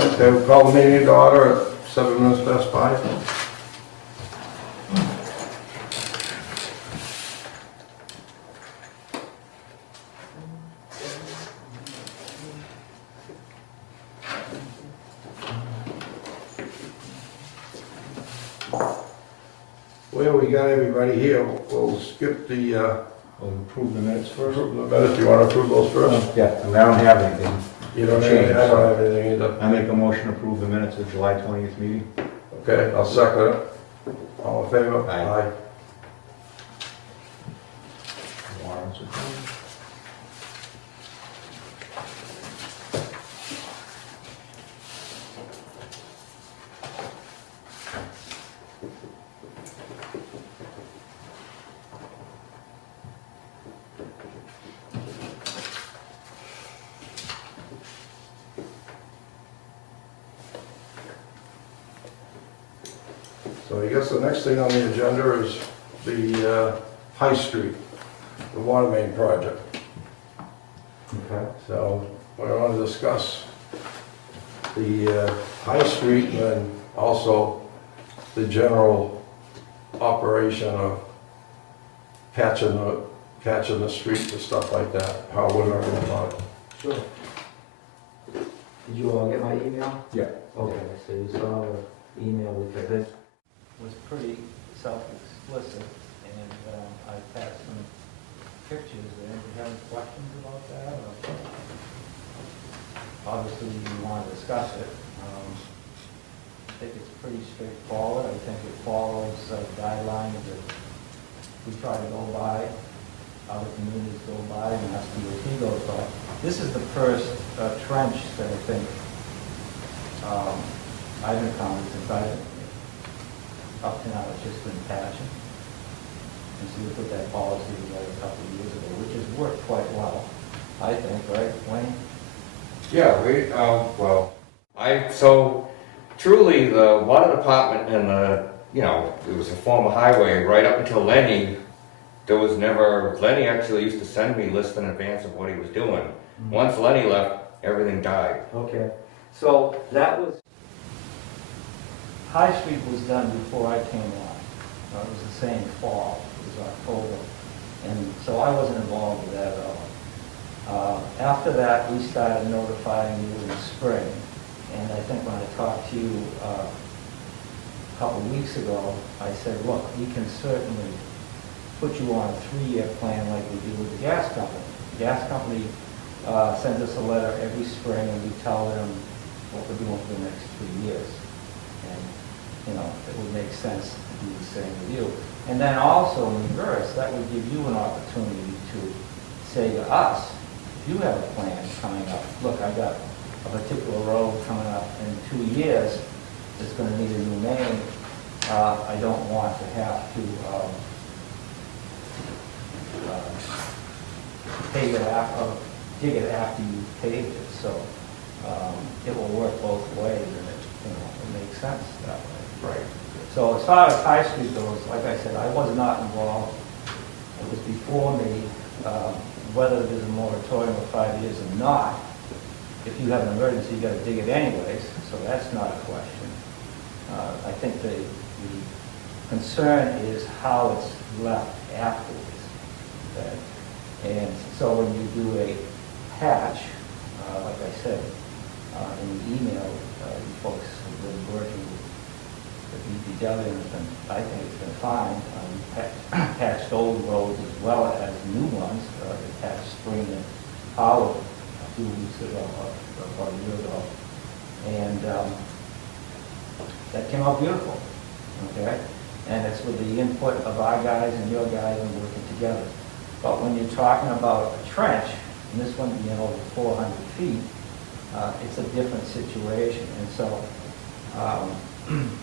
Okay, we'll call the meeting to order at 7 minutes past 5. Well, we got everybody here. We'll skip the, We'll approve the minutes first. approve the minutes. Do you want to approve those first? Yeah, I mean, I don't have anything. You don't have anything? I don't have anything either. I make a motion to approve the minutes of July 20th meeting. Okay, I'll second it. All in favor? Aye. Warrants approved. So I guess the next thing on the agenda is the High Street, the water main project. Okay. So we want to discuss the High Street and then also the general operation of patching the streets and stuff like that, how we're going to go about it. Sure. Did you all get my email? Yeah. Okay, so you saw the email with the bid. Was pretty self-explicit, and I passed some pictures there. Do you have any questions about that? Or obviously, you want to discuss it. I think it's pretty straightforward. I think it follows guidelines that we try to go by, other communities go by, and that's the DOT goes by. This is the first trench that I think I've encountered since I've been here. Up to now, it's just been patching. And so we put that policy together a couple of years ago, which has worked quite well, I think, right, Wayne? Yeah, so truly the water department and it was a former highway right up until Lenny. Lenny actually used to send me lists in advance of what he was doing. Mm-hmm. Once Lenny left, everything died. Okay, so that was, High Street was done before I came on. It was the same fall, it was October, and so I wasn't involved with that at all. After that, we started notifying you in the spring, and I think when I talked to you a couple of weeks ago, I said, look, we can certainly put you on a 3-year plan like we do with the gas company. The gas company sends us a letter every spring, and we tell them what we're doing for the next 3 years. And, it would make sense to do the same with you. And then also in reverse, that would give you an opportunity to say to us, if you have a plan coming up, look, I got a particular road coming up in 2 years, it's going to need a new main. I don't want to have to pave it after, or dig it after you paved it. So it will work both ways, and it makes sense that way. Right. So as far as High Street goes, like I said, I was not involved. It was before me. Whether there's a moratorium of 5 years or not, if you have an emergency, you got to dig it anyways, so that's not a question. I think the concern is how it's left afterwards. Okay? And so when you do a patch, like I said in the email, you folks have been working with the DPW, and I think it's been fine. Patched old roads as well as new ones. They patched Spring and Howard a few weeks ago, or about a year ago. And that came out beautiful, okay? And it's with the input of our guys and your guys and working together. But when you're talking about a trench, and this one being over 400 feet, it's a different situation. And so,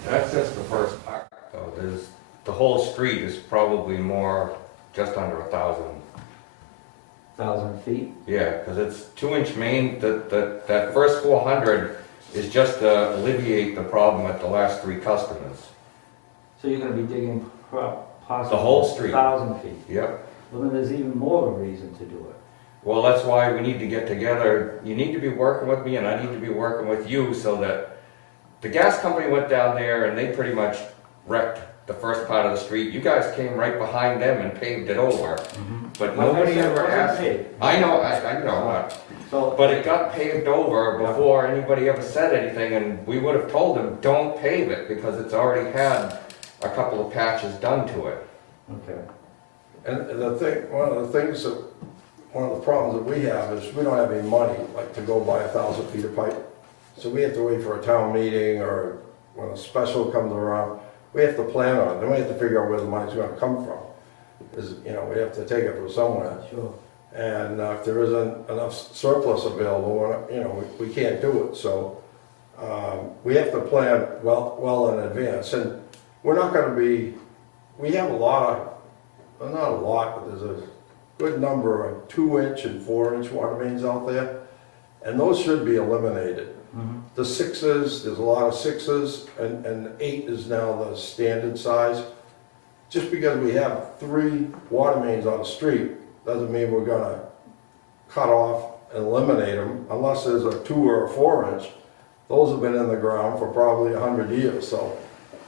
That's just the first part, though. The whole street is probably just under 1,000. 1,000 feet? Yeah, because it's 2-inch main. That first 400 is just to alleviate the problem at the last 3 customers. So you're going to be digging possibly The whole street. 1,000 feet? Yep. Well, then there's even more of a reason to do it. well, that's why we need to get together. You need to be working with me and I need to be working with you so that the gas company went down there and they pretty much wrecked the first part of the street. You guys came right behind them and paved it over. But Like I nobody said, it ever wasn't asked. paved. I know, I know, So, but it got paved over before anybody ever said anything, and we would have told them, don't pave it, because it's already had a couple of patches done to it. okay. And the thing, one of the problems that we have is we don't have any money, like to go buy 1,000 feet of pipe. So we have to wait for a town meeting, or when a special comes around, we have to plan on it, then we have to figure out where the money's gonna come from. Is, you know, we have to take it from somewhere. Sure. And if there isn't enough surplus available, you know, we can't do it, so we have to plan well in advance. And we're not gonna be, we have a lot of, well, not a lot, but there's a good number of 2-inch and 4-inch water mains out there, and those should be eliminated. The 6s, there's a lot of 6s, and 8 is now the standard size. Just because we have 3 water mains on the street, doesn't mean we're gonna cut off and eliminate them, unless there's a 2 or a 4-inch. Those have been in the ground for probably 100 years, so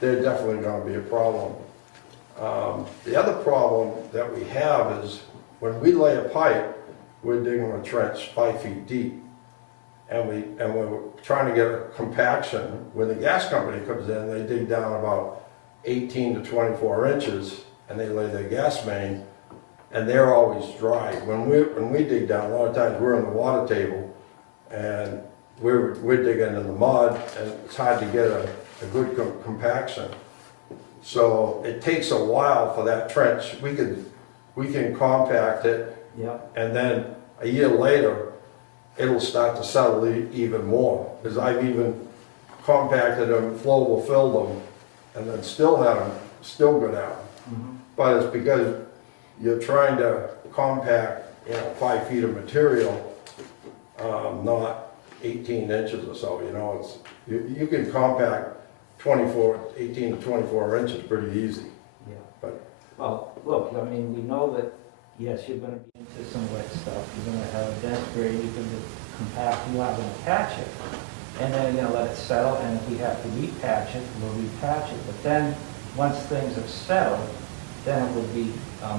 they're definitely gonna be a problem. The other problem that we have is, when we lay a pipe, we're digging a trench 5 feet deep. And we're trying to get a compaction. When the gas company comes in, they dig down about 18 to 24 inches, and they lay their gas main, and they're always dry. When we dig down, a lot of times we're in the water table, and we're digging in the mud, and it's hard to get a good compaction. So it takes a while for that trench. We can compact it, Yeah. and then a year later, it'll start to settle even more. Because I've even compacted them, flowable filled them, and then still had them still go down. But it's because you're trying to compact, you know, 5 feet of material, not 18 inches or so, you know. It's, you can compact 18 to 24 inches pretty easy. Yeah. But Well, look, I mean, we know that, yes, you're gonna be into some wet stuff, you're gonna have a dense grade, you're gonna compact, you are gonna patch it. And then you're gonna let it settle, and if we have to repatch it, we'll repatch it. But then, once things have settled, then it would be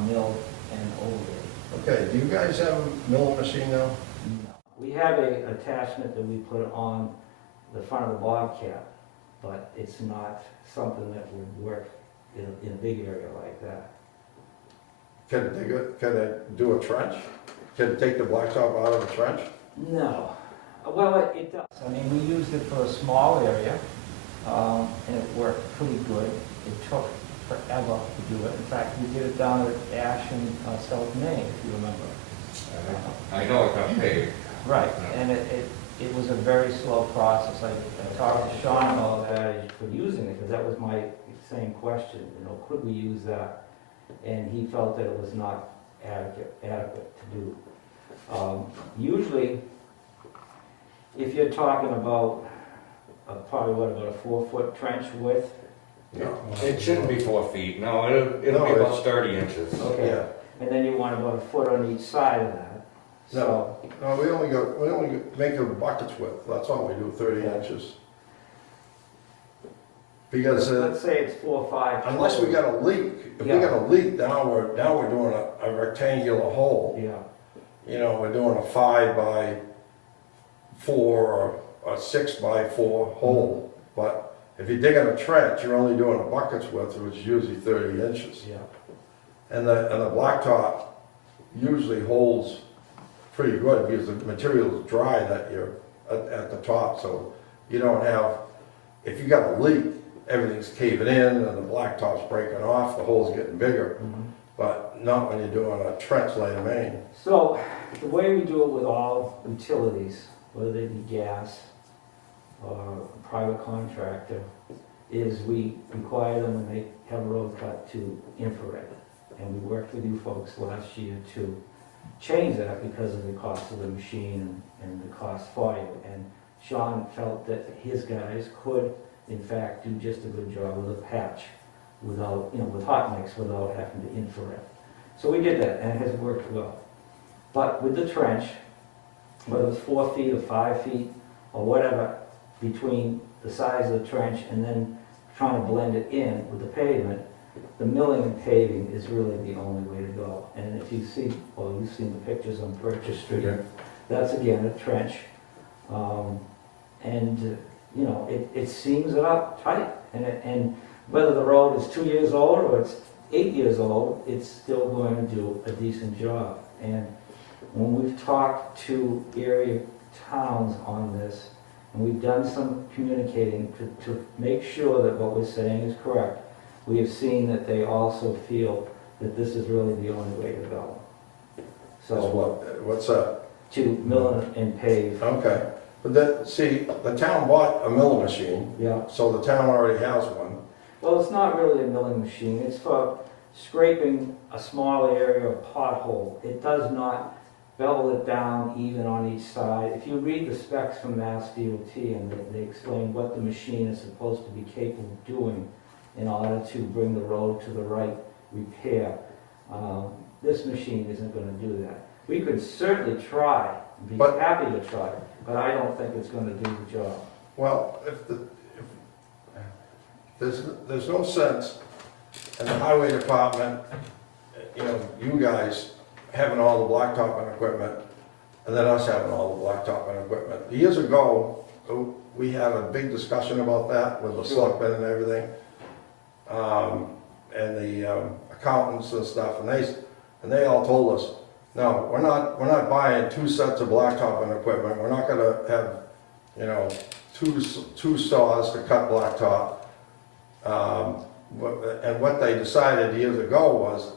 milled and overlaid. okay, do you guys have a milling machine now? No. We have a attachment that we put on the front of the Bobcat, but it's not something that would work in a big area like that. Can it do a trench? Can it take the blacktop out of the trench? No. Well, it does. I mean, we used it for a small area, and it worked pretty good. It took forever to do it. In fact, we did it down at Ash in South Maine, if you remember. I know it got paved. Right, and it was a very slow process. I talked to Sean about that for using it, because that was my same question, you know, could we use that? And he felt that it was not adequate to do. Usually, if you're talking about probably about a 4-foot trench width. No. It shouldn't be 4 feet, no, it'll No, be it's- about 30 inches. Okay. Yeah. And then you want about a foot on each side of that. So, No, we only make the buckets width, that's all we do, 30 inches. Because let's say it's 4 or 5. unless we got a leak, if we Yeah. got a leak, now we're doing a rectangular hole. Yeah, You know, we're doing a 5 by 4 or a 6 by 4 hole. But if you're digging a trench, you're only doing a bucket's width, which is usually 30 inches. yeah. And the blacktop usually holds pretty good because the material is dry that you're at the top, so you don't have, if you got a leak, everything's caving in and the blacktop's breaking off, the hole's getting bigger, but not when you're doing a trench layer main. So, the way we do it with all utilities, whether they be gas or a private contractor, is we require them when they have a road cut to infrared. And we worked with you folks last year to change that because of the cost of the machine and the cost for you. And Sean felt that his guys could, in fact, do just a good job with a patch without, you know, with hot mix without having to infrared. So we did that, and it has worked well. But with the trench, whether it's 4 feet or 5 feet or whatever, between the size of the trench and then trying to blend it in with the pavement, the milling and paving is really the only way to go. And if you see, well, you've seen the pictures on Crescent Street, Yeah. that's again a trench. You know, it seams it up tight. And whether the road is 2 years old or it's 8 years old, it's still going to do a decent job. And when we've talked to area towns on this, and we've done some communicating to make sure that what we're saying is correct, we have seen that they also feel that this is really the only way to go. So So, what's that? to mill and pave, Okay, but then, see, the town bought a milling machine, yeah. so the town already has one. Well, it's not really a milling machine, it's for scraping a small area of pothole. It does not bevel it down even on each side. If you read the specs from Mass DOT, and they explain what the machine is supposed to be capable of doing in order to bring the road to the right repair, this machine isn't gonna do that. We could certainly try, be But- happy to try, but I don't think it's gonna do the job. Well, there's no sense in the highway department, you know, you guys having all the blacktopping equipment, and then us having all the blacktopping equipment. Years ago, we had a big discussion about that with the selectmen and everything, and the accountants and stuff, and they all told us, no, we're not buying 2 sets of blacktopping equipment, we're not gonna have, you know, two saws to cut blacktop. And what they decided years ago was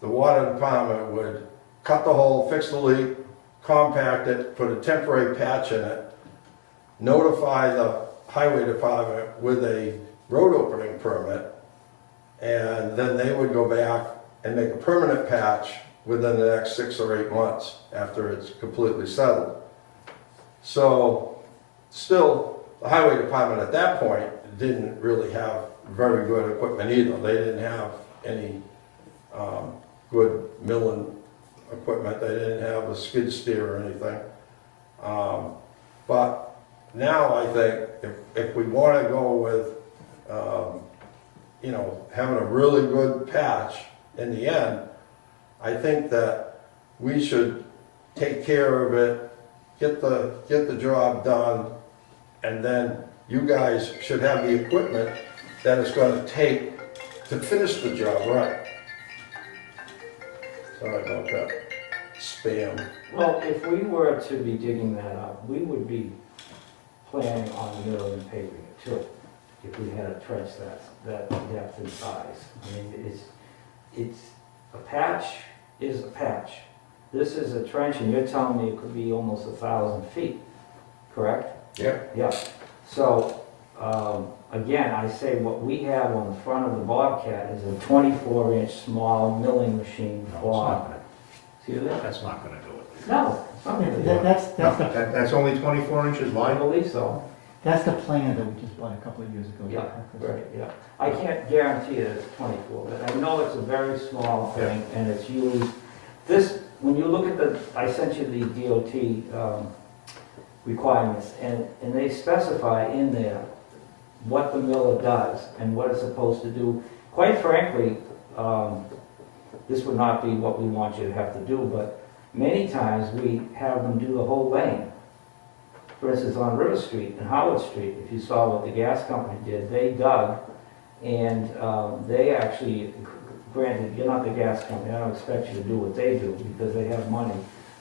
the water department would cut the hole, fix the leak, compact it, put a temporary patch in it, notify the highway department with a road opening permit, and then they would go back and make a permanent patch within the next 6 or 8 months after it's completely settled. So still, the highway department at that point didn't really have very good equipment either. They didn't have any good milling equipment. They didn't have a skid steer or anything. But now I think if we want to go with, you know, having a really good patch in the end, I think that we should take care of it, get the job done, and then you guys should have the equipment that it's going to take to finish the job right. Sorry about that spam. Well, if we were to be digging that up, we would be planning on milling and paving it too, if we had a trench that depth and size. I mean, it's, a patch is a patch. This is a trench, and you're telling me it could be almost 1,000 feet, correct? Yeah. Yeah. So, again, I say what we have on the front of the Bobcat is a 24-inch small milling machine No, it's for. not gonna- See that? That's not gonna do it. No, it's not gonna do it. That's the, That's only 24 inches I wide? believe so. that's the plan that we just bought a couple of years ago. Yeah, right, yeah. I can't guarantee that it's 24, but I know it's a very small thing, and it's used, this, when you look at the, I sent you the DOT requirements, and they specify in there what the miller does and what it's supposed to do. Quite frankly, this would not be what we want you to have to do, but many times we have them do the whole lane. For instance, on River Street and Howard Street, if you saw what the gas company did, they dug, and they actually, granted, you're not the gas company, I don't expect you to do what they do, because they have money,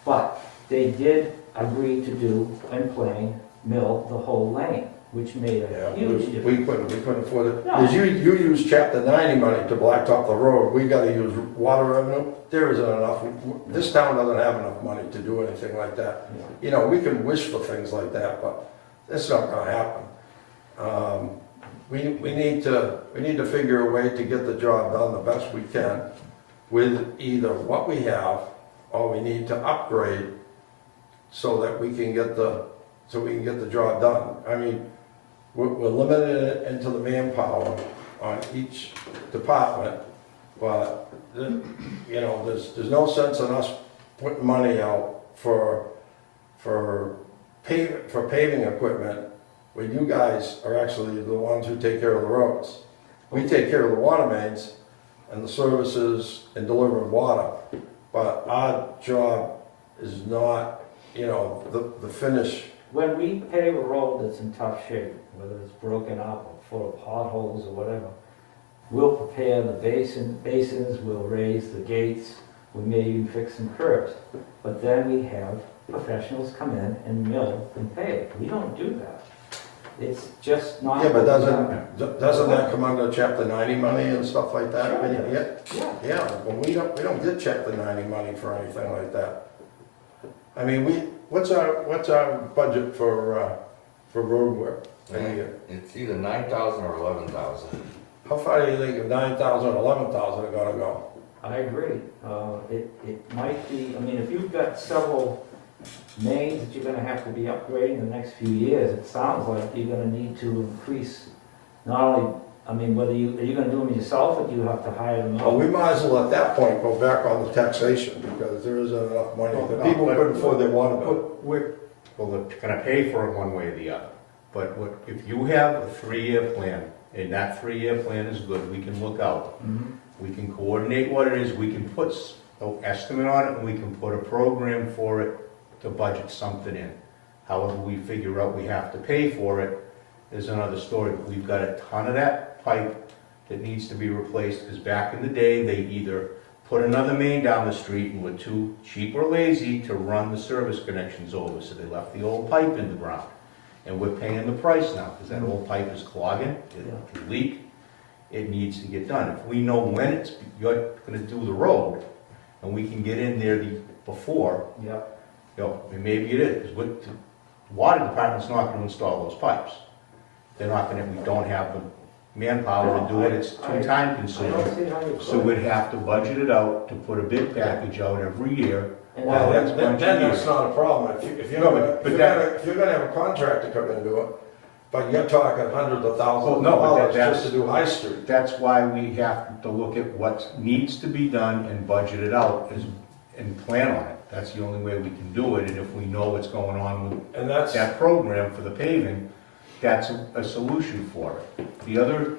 but they did agree to do and plan, mill the whole lane, which made Yeah, a huge difference. we couldn't afford it. No. Because you use chapter 90 money to blacktop the road, we gotta use water revenue, there isn't enough, this town doesn't have enough money to do anything like that. Yeah. You know, we can wish for things like that, but it's not gonna happen. We need to figure a way to get the job done the best we can with either what we have, or we need to upgrade so that we can get the job done. I mean, we're limited it into the manpower on each department, but, you know, there's no sense in us putting money out for paving equipment, when you guys are actually the ones who take care of the roads. We take care of the water mains and the services and delivering water, but our job is not, you know, the finish. When we pave a road that's in tough shape, whether it's broken up or full of potholes or whatever, we'll prepare the basins, we'll raise the gates, we may even fix some curbs. But then we have professionals come in and mill and pave. We don't do that. It's just not. Yeah, but doesn't that come under chapter 90 money and stuff like that? Sure it Yeah, Yeah. yeah, well, we don't get chapter 90 money for anything like that. I mean, what's our budget for road work a year? It's either 9,000 or 11,000. How far do you think of 9,000 or 11,000 are gonna go? I agree. It might be, I mean, if you've got several mains that you're gonna have to be upgrading in the next few years, it sounds like you're gonna need to increase, not only, I mean, are you gonna do them yourself, or do you have to hire them Well, out? we might as well at that point go back on the taxation, because there isn't enough money. The No, people but- couldn't afford their water bill. Well, they're gonna pay for it one way or the other. But if you have a 3-year plan, and that 3-year plan is good, we can look out. Mhm. We can coordinate what it is, we can put an estimate on it, and we can put a program for it to budget something in. However, we figure out we have to pay for it is another story. We've got a ton of that pipe that needs to be replaced, because back in the day, they either put another main down the street and were too cheap or lazy to run the service connections over, so they left the old pipe in the ground. And we're paying the price now, because that old pipe is clogging, it leaks, it needs to get done. If we know when you're gonna do the road, and we can get in there before, Yep. you know, and maybe it is, because the water department's not gonna install those pipes. They're not gonna, we don't have the manpower to do it, it's too time I consuming. don't see how you So could. we'd have to budget it out to put a bid package out every year. And Well, that- that's then bunch of that's years. not a problem. If you're No, gonna, but if you're that- gonna, if you're gonna have a contractor come in and do it, but you're talking hundreds of thousands Well, of no, but dollars that's- just to do High Street. That's why we have to look at what needs to be done and budget it out and plan on it. That's the only way we can do it, and if we know what's going on with And that's, that program for the paving, that's a solution for it. The other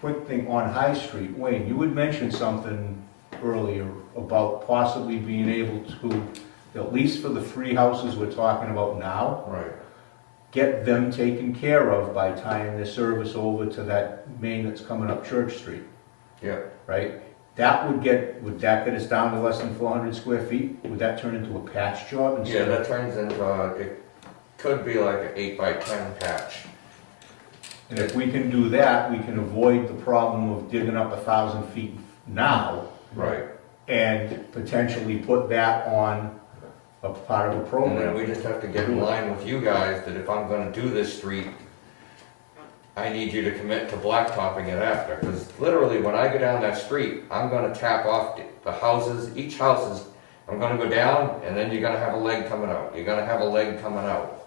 quick thing on High Street, Wayne, you had mentioned something earlier about possibly being able to, at least for the 3 houses we're talking about now, Right. get them taken care of by tying their service over to that main that's coming up Church Street, Yeah. right? Would that get us down to less than 400 square feet? Would that turn into a patch job Yeah, instead that of? turns into, it could be like an 8x10 patch. And if we can do that, we can avoid the problem of digging up 1,000 feet now Right. and potentially put that on a part of a And then program. we just have to get in line with you guys that if I'm gonna do this street, I need you to commit to blacktopping it after. Because literally, when I go down that street, I'm gonna tap off the houses, each house is, I'm gonna go down, and then you're gonna have a leg coming out. You're gonna have a leg coming out.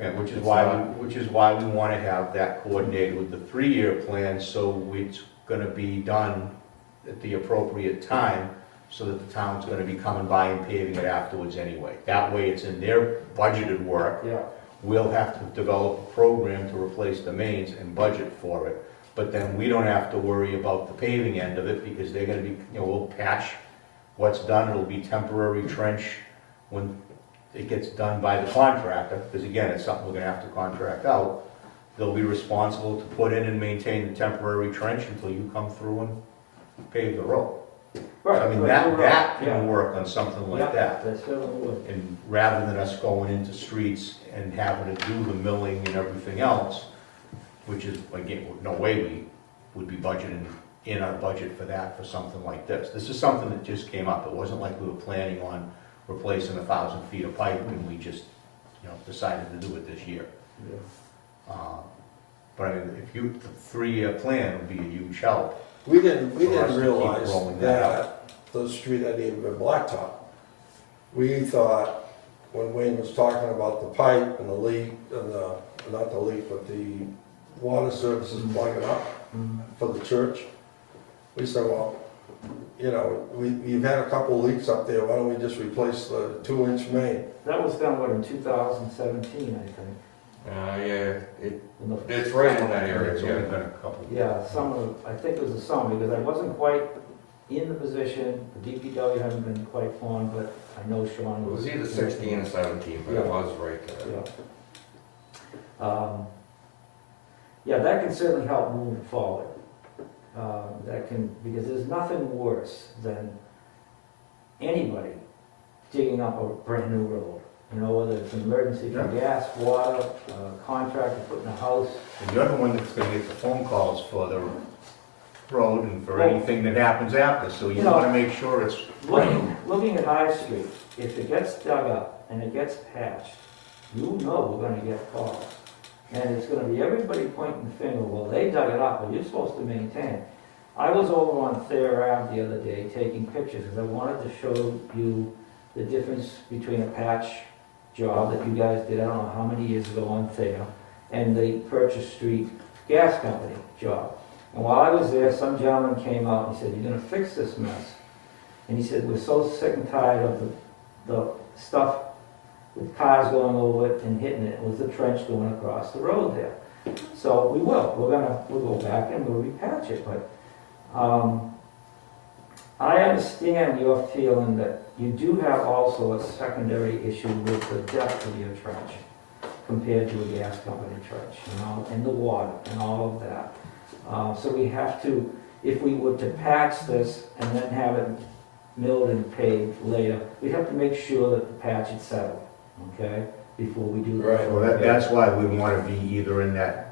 Yeah, which is It's why, not- which is why we want to have that coordinated with the 3-year plan, so it's going to be done at the appropriate time, so that the town's going to be coming by and paving it afterwards anyway. That way, it's in their budgeted work. Yeah. We'll have to develop a program to replace the mains and budget for it, but then we don't have to worry about the paving end of it, because they're going to be, we'll patch what's done, it'll be temporary trench when it gets done by the contractor, because again, it's something we're gonna have to contract out. They'll be responsible to put in and maintain the temporary trench until you come through and pave the road. Right. I mean, right, that yeah. can work on something like Yeah, that. That certainly would. And rather than us going into streets and having to do the milling and everything else, which is, again, no way we would be budgeting in our budget for that, for something like this. This is something that just came up. It wasn't like we were planning on replacing 1,000 feet of pipe and we just, decided to do it this year. Yeah. But I mean, if the 3-year plan would be a huge help. we didn't For us to keep realize rolling that that the street hadn't even been blacktop. We thought, when Wayne was talking about the pipe and the leak, and not the leak, but the water services plugging up Mhm. for the church, we said, well, you know, we've had a couple leaks up there, why don't we just replace the 2-inch main? That was done, what, in 2017, I think? Yeah, In the- it's right in that area, It's only yeah. been a couple. Yeah, I think it was the summer, because I wasn't quite in the position, the DPW hadn't been quite formed, but I know Sean It was. was either 16 or 17, but it was right there. Yeah. Yeah, that can certainly help move forward. Because there's nothing worse than anybody digging up a brand new road. You know, whether it's an emergency for gas, water, contractor putting a house. And you're the one that's gonna get the phone calls for the road and for anything that happens after, so you You know, wanna make sure it's Looking at High Street, if it gets dug up and it gets patched, you know we're gonna get calls. And it's gonna be everybody pointing the finger, well, they dug it up, well, you're supposed to maintain it. I was over on Thayer Ave the other day taking pictures, because I wanted to show you the difference between a patch job that you guys did, I don't know how many years ago on Thayer, and the Purchase Street Gas Company job. And while I was there, some gentleman came out and he said, "You're gonna fix this mess." And he said, "We're so sick and tired of the stuff with cars going over it and hitting it, with the trench going across the road there." So we will, we'll go back and we'll repatch it, but, I understand your feeling that you do have also a secondary issue with the depth of your trench compared to a gas company trench, you know, and the water and all of that. So we have to, if we were to patch this and then have it milled and paved later, we have to make sure that the patch is settled, okay, before we do that. Right. Well, that's why we wanna be either in that,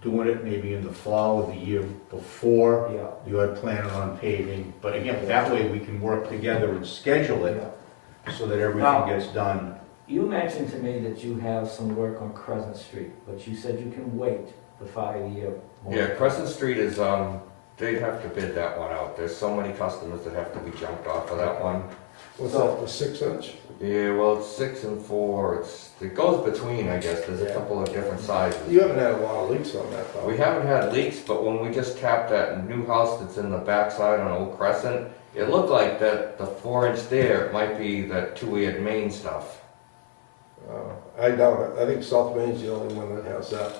doing it maybe in the fall of the year before Yeah, you had planned on paving, but again, that way we can work together and schedule it yeah. so that everything Now- gets done. You mentioned to me that you have some work on Crescent Street, but you said you can wait the 5-year. Yeah, Crescent Street is, they'd have to bid that one out. There's so many customers that have to be jumped off of that one. What's that, the 6-inch? Yeah, well, it's 6 and 4. It goes between, I guess. There's a Yeah. couple of different sizes. You haven't had a lot of leaks on that, though. We haven't had leaks, but when we just tapped that new house that's in the backside on Old Crescent, it looked like that the 4-inch there might be that 2-eared main stuff. I doubt it. I think South Main's the only one that has that.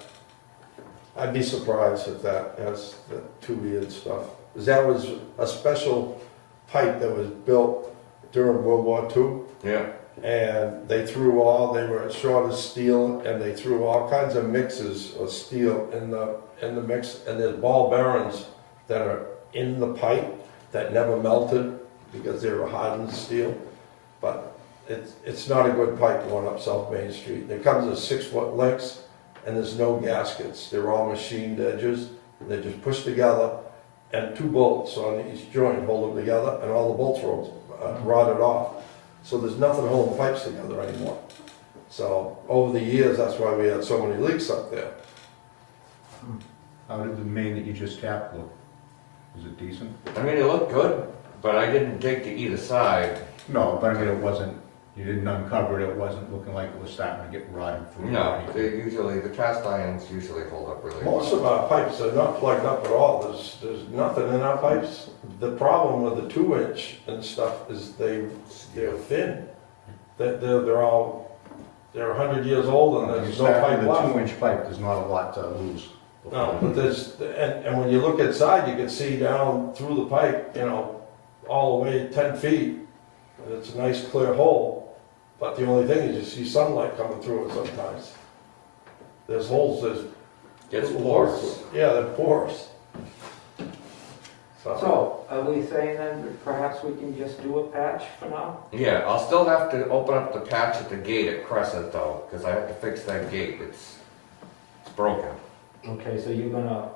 I'd be surprised if that has the 2-eared stuff. Because that was a special pipe that was built during World War II. Yeah. And they were short of steel, and they threw all kinds of mixes of steel in the mix. And there's ball bearings that are in the pipe that never melted because they were hardened steel. But it's not a good pipe going up South Main Street. It comes in 6-foot lengths, and there's no gaskets. They're all machined edges. They're just pushed together, and 2 bolts on each joint hold them together, and all the bolts are rotted off. So there's nothing holding pipes together anymore. So over the years, that's why we had so many leaks up there. How did the main that you just tapped look? Was it decent? I mean, it looked good, but I didn't dig to either side. No, but I mean, it wasn't, you didn't uncover it, it wasn't looking like it was starting to get rotten through. No, the cast irons usually hold up really well. Most of our pipes are not plugged up at all. There's nothing in our pipes. The problem with the 2-inch and stuff is they're thin. They're 100 years old, and When you there's no start pipe with a left. 2-inch pipe, there's not a lot to lose. No, but and when you look inside, you can see down through the pipe, you know, all the way 10 feet. And it's a nice clear hole, but the only thing is you see sunlight coming through it sometimes. There's holes, Gets porous. Yeah, they're porous. So, are we saying then that perhaps we can just do a patch for now? Yeah, I'll still have to open up the patch at the gate at Crescent though, because I have to fix that gate. It's broken. Okay, so you're gonna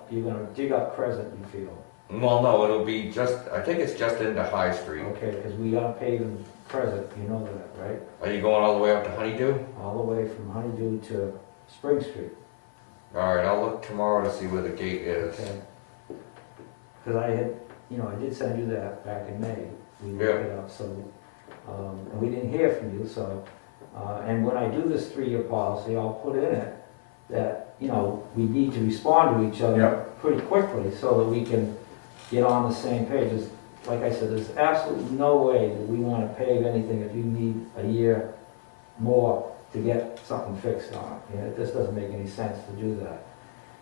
dig up Crescent, you feel? Well, no, it'll be just, I think it's just into High Street. Okay, because we are paving Crescent, you know that, right? Are you going all the way up to Honeydew? All the way from Honeydew to Spring Street. All right, I'll look tomorrow to see where the gate is. Okay. Because I had, I did send you that back in May. We looked it up, so, and we didn't hear from you, so, and when I do this 3-year policy, I'll put in it that, we need to respond to each other Yeah. pretty quickly so that we can get on the same page. like I said, there's absolutely no way that we wanna pave anything if you need a year more to get something fixed on it. Yeah, it just doesn't make any sense to do that.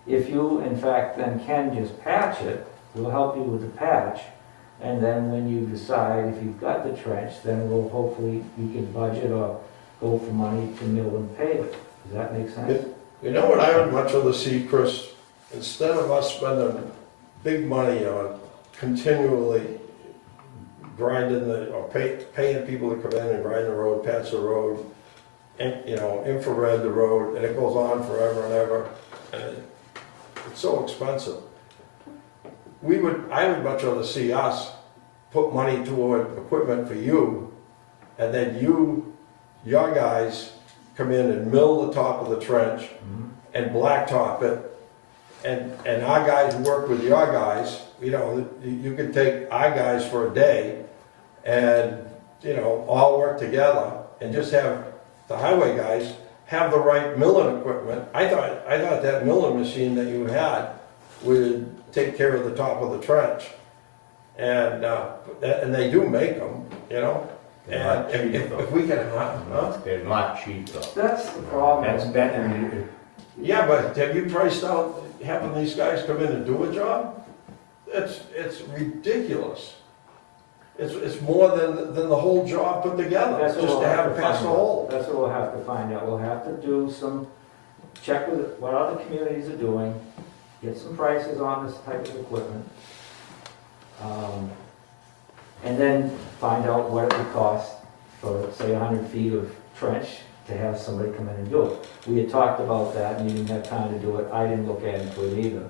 If you, in fact, then can just patch it, we'll help you with the patch, and then when you decide if you've got the trench, then we'll hopefully, you can budget or go for money to mill and pave it. Does that make sense? You know what I would much rather see, Chris? Instead of us spending big money on continually grinding or paying people to come in and grind the road, patch the road, and, you know, infrared the road, and it goes on forever and ever, and it's so expensive. I would much rather see us put money toward equipment for you, and then your guys come in and mill the top of the trench and blacktop it, and our guys work with your guys. You know, you can take our guys for a day and, you know, all work together and just have the highway guys have the right milling equipment. I thought that milling machine that you had would take care of the top of the trench. And they do make them, you know? They're not And cheap, though. if we can, huh? They're not cheap though. That's the problem. That's better. Yeah, but have you priced out having these guys come in and do a job? It's ridiculous. It's more than the whole job put together, That's what just we'll to have have it to past find the out. hole. That's what we'll have to find out. We'll have to do some, check with what other communities are doing, get some prices on this type of equipment. And then find out what it would cost for, say, 100 feet of trench to have somebody come in and do it. We had talked about that and you didn't have time to do it. I didn't look into it either.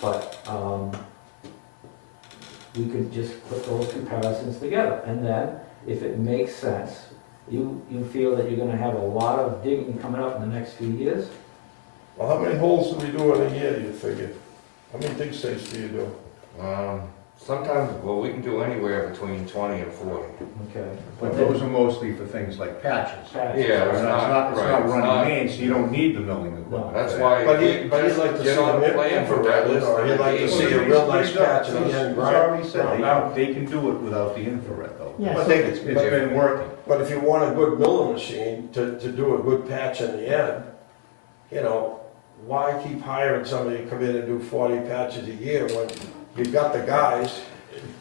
But, we could just put those comparisons together. And then, if it makes sense, you feel that you're gonna have a lot of digging coming up in the next few years? Well, how many holes do we do in a year, you figure? How many dig sites do you do? Sometimes, well, we can do anywhere between 20 and 40. Okay. But those are mostly for things like patches. Patches. Yeah, It's it's not not, right, it's running not, mains, so you don't need the milling equipment. that's for why. But if he'd we like just to get see on a them plan for that infrared, list or he'd of like to days. see a real nice patch and He's then already said, grind. they can do it without the infrared though. Yeah, But so- they, It's been working. but if you want a good milling machine to do a good patch in the end, you know, why keep hiring somebody to come in and do 40 patches a year when you've got the guys?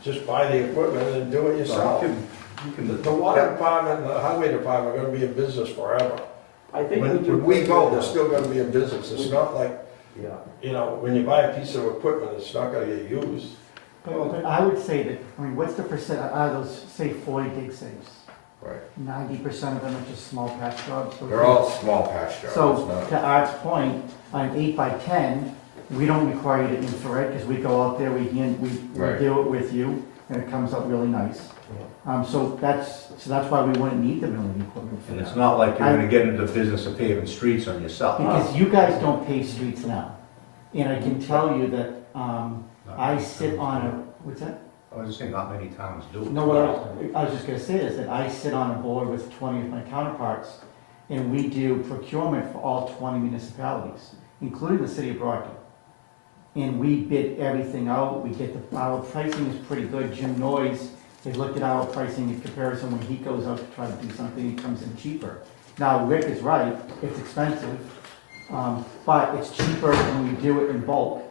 Just buy the equipment and do it yourself. You can. The water department and the highway department are gonna be in business forever. I think we When do. we go, they're still gonna be in business. It's not like, Yeah. you know, when you buy a piece of equipment, it's not gonna get used. But I would say that, I mean, what's the percent, out of those, say, 40 dig saves? Right. 90% of them are just small patch jobs. so- They're all small patch jobs, So, not, to Art's point, on 8x10, we don't require you to infrared, because we go out there, we Right. do it with you, and it comes up really nice. So that's why we wouldn't need the milling equipment for And it's that. not like you're gonna get into the business of paving streets on yourself. Because you guys don't pave streets now. And I can tell you that, I sit on a, what's that? I was just saying, not many towns do it. No, what I was just gonna say is that I sit on a board with 20 of my counterparts, and we do procurement for all 20 municipalities, including the city of Brockton. And we bid everything out, our pricing is pretty good. Jim Noyes has looked at our pricing in comparison when he goes out to try to do something, it comes in cheaper. Now, Rick is right, it's expensive, but it's cheaper when we do it in bulk.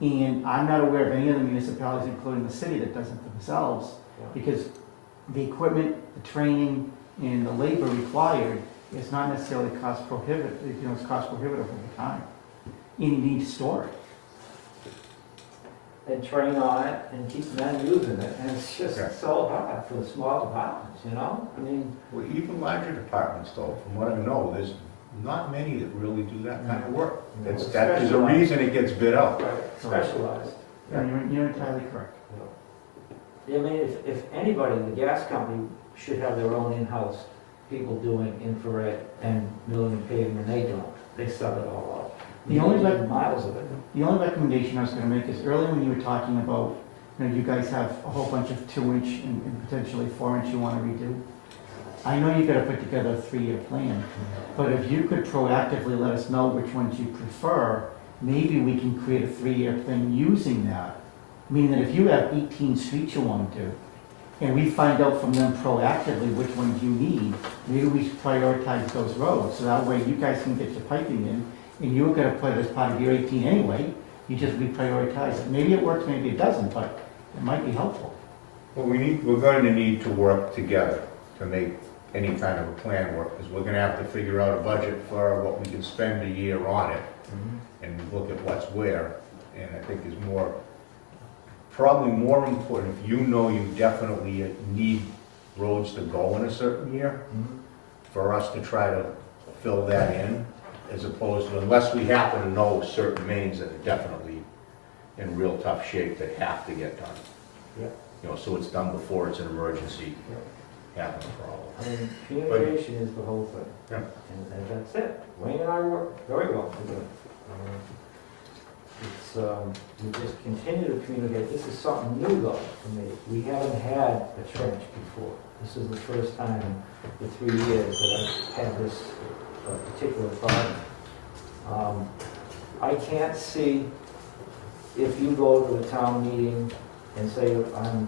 And I'm not aware of any other municipalities, including the city, that does it themselves, because the equipment, the training, and the labor required is not necessarily cost prohibitive, it's cost prohibitive over time. And you need to store it. And train on it and keep men using it, and it's just Yeah. so hard for the small departments, you know? I mean, Well, even larger departments though, from what I know, there's not many that really do that kind of work. There's a reason it gets bid out. specialized. You're entirely correct. I mean, if anybody, the gas company should have their own in-house people doing infrared and milling and paving, and they don't. They sub it all out. The only They do rec- miles of it. The only recommendation I was gonna make is earlier when you were talking about, you guys have a whole bunch of 2-inch and potentially 4-inch you wanna redo. I know you gotta put together a 3-year plan, but if you could proactively let us know which ones you prefer, maybe we can create a 3-year thing using that. Meaning that if you have 18 streets you want to do, and we find out from them proactively which ones you need, maybe we should prioritize those roads, so that way you guys can get your piping in, and you're gonna put it as part of your 18 anyway, you just reprioritize it. Maybe it works, maybe it doesn't, but it might be helpful. Well, we're going to need to work together to make any kind of a plan work, because we're gonna have to figure out a budget for what we can spend a year on it, and look at what's where, and I think is probably more important, if you know you definitely need roads to go in a certain year, for us to try to fill that in, as opposed to, unless we happen to know certain mains that are definitely in real tough shape that have to get done. Yeah. You know, so it's done before it's an emergency, having a problem. I mean, communication is the whole thing. Yeah. And that's it. Wayne and I work very well together. We just continue to communicate. This is something new though for me. We haven't had a trench before. This is the first time in the 3 years that I've had this particular problem. I can't see if you go to a town meeting and say, I'm,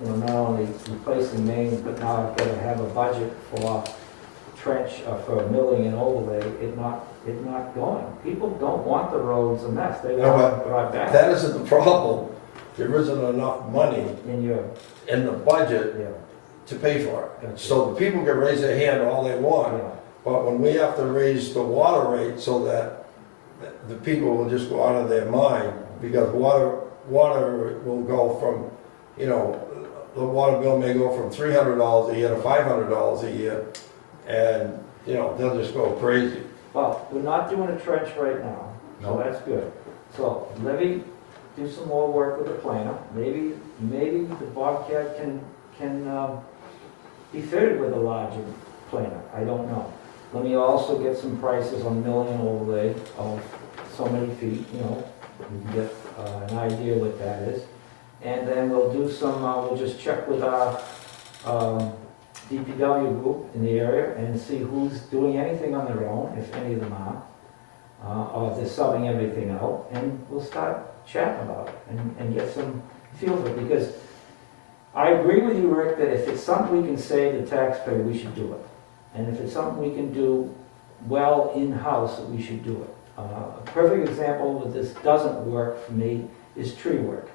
not only replacing mains, but now I've got to have a budget for trench, for milling and overlay, it not going. People don't want the roads a mess. They No, want it right back. That isn't the problem. There isn't enough money In in the budget yeah. to pay for it. Gotcha. So the people can raise their hand all they want, but when we have to raise the water rate so that the people will just go out of their mind, because water will go from, the water bill may go from $300 a year to $500 a year, and, they'll just go crazy. Well, we're not doing a trench right now, so No. that's good. So, Levy, do some more work with the planner. Maybe the Bobcat can be fitted with a larger planner. I don't know. Let me also get some prices on milling and overlay of so many feet, we can get an idea what that is. And then we'll do some, we'll just check with our DPW group in the area and see who's doing anything on their own, if any of them are, or if they're subbing everything out, and we'll start chatting about it and get some feel for it, because I agree with you, Rick, that if it's something we can save the taxpayer, we should do it. And if it's something we can do well in-house, we should do it. A perfect example where this doesn't work for me is tree work.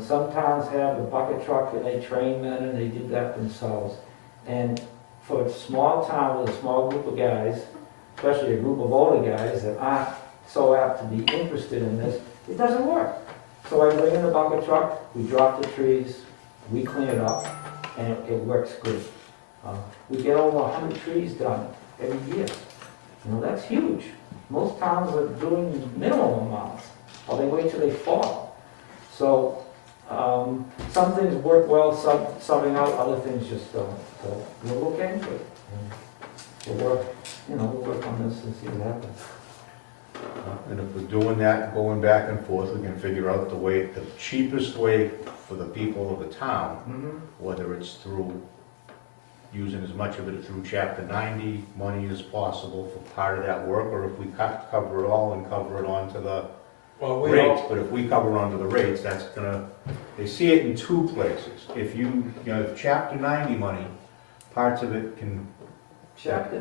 Some towns have a bucket truck and they train men and they do that themselves. And for a small town with a small group of guys, especially a group of older guys that aren't so apt to be interested in this, it doesn't work. So I bring in a bucket truck, we drop the trees, we clean it up, and it works good. We get over 100 trees done every year. That's huge. Most towns are doing minimum amounts, or they wait till they fall. So some things work well, subbing out, other things just don't. So we'll look into it. We'll work on this and see what happens. And if we're doing that, going back and forth, we can figure out the cheapest way for the people of the town, whether it's through using as much of it through Chapter 90 money as possible for part of that work, or if we cover it all and cover it onto the rates. But if we cover onto the rates, that's they see it in two places. If if Chapter 90 money, parts of it can,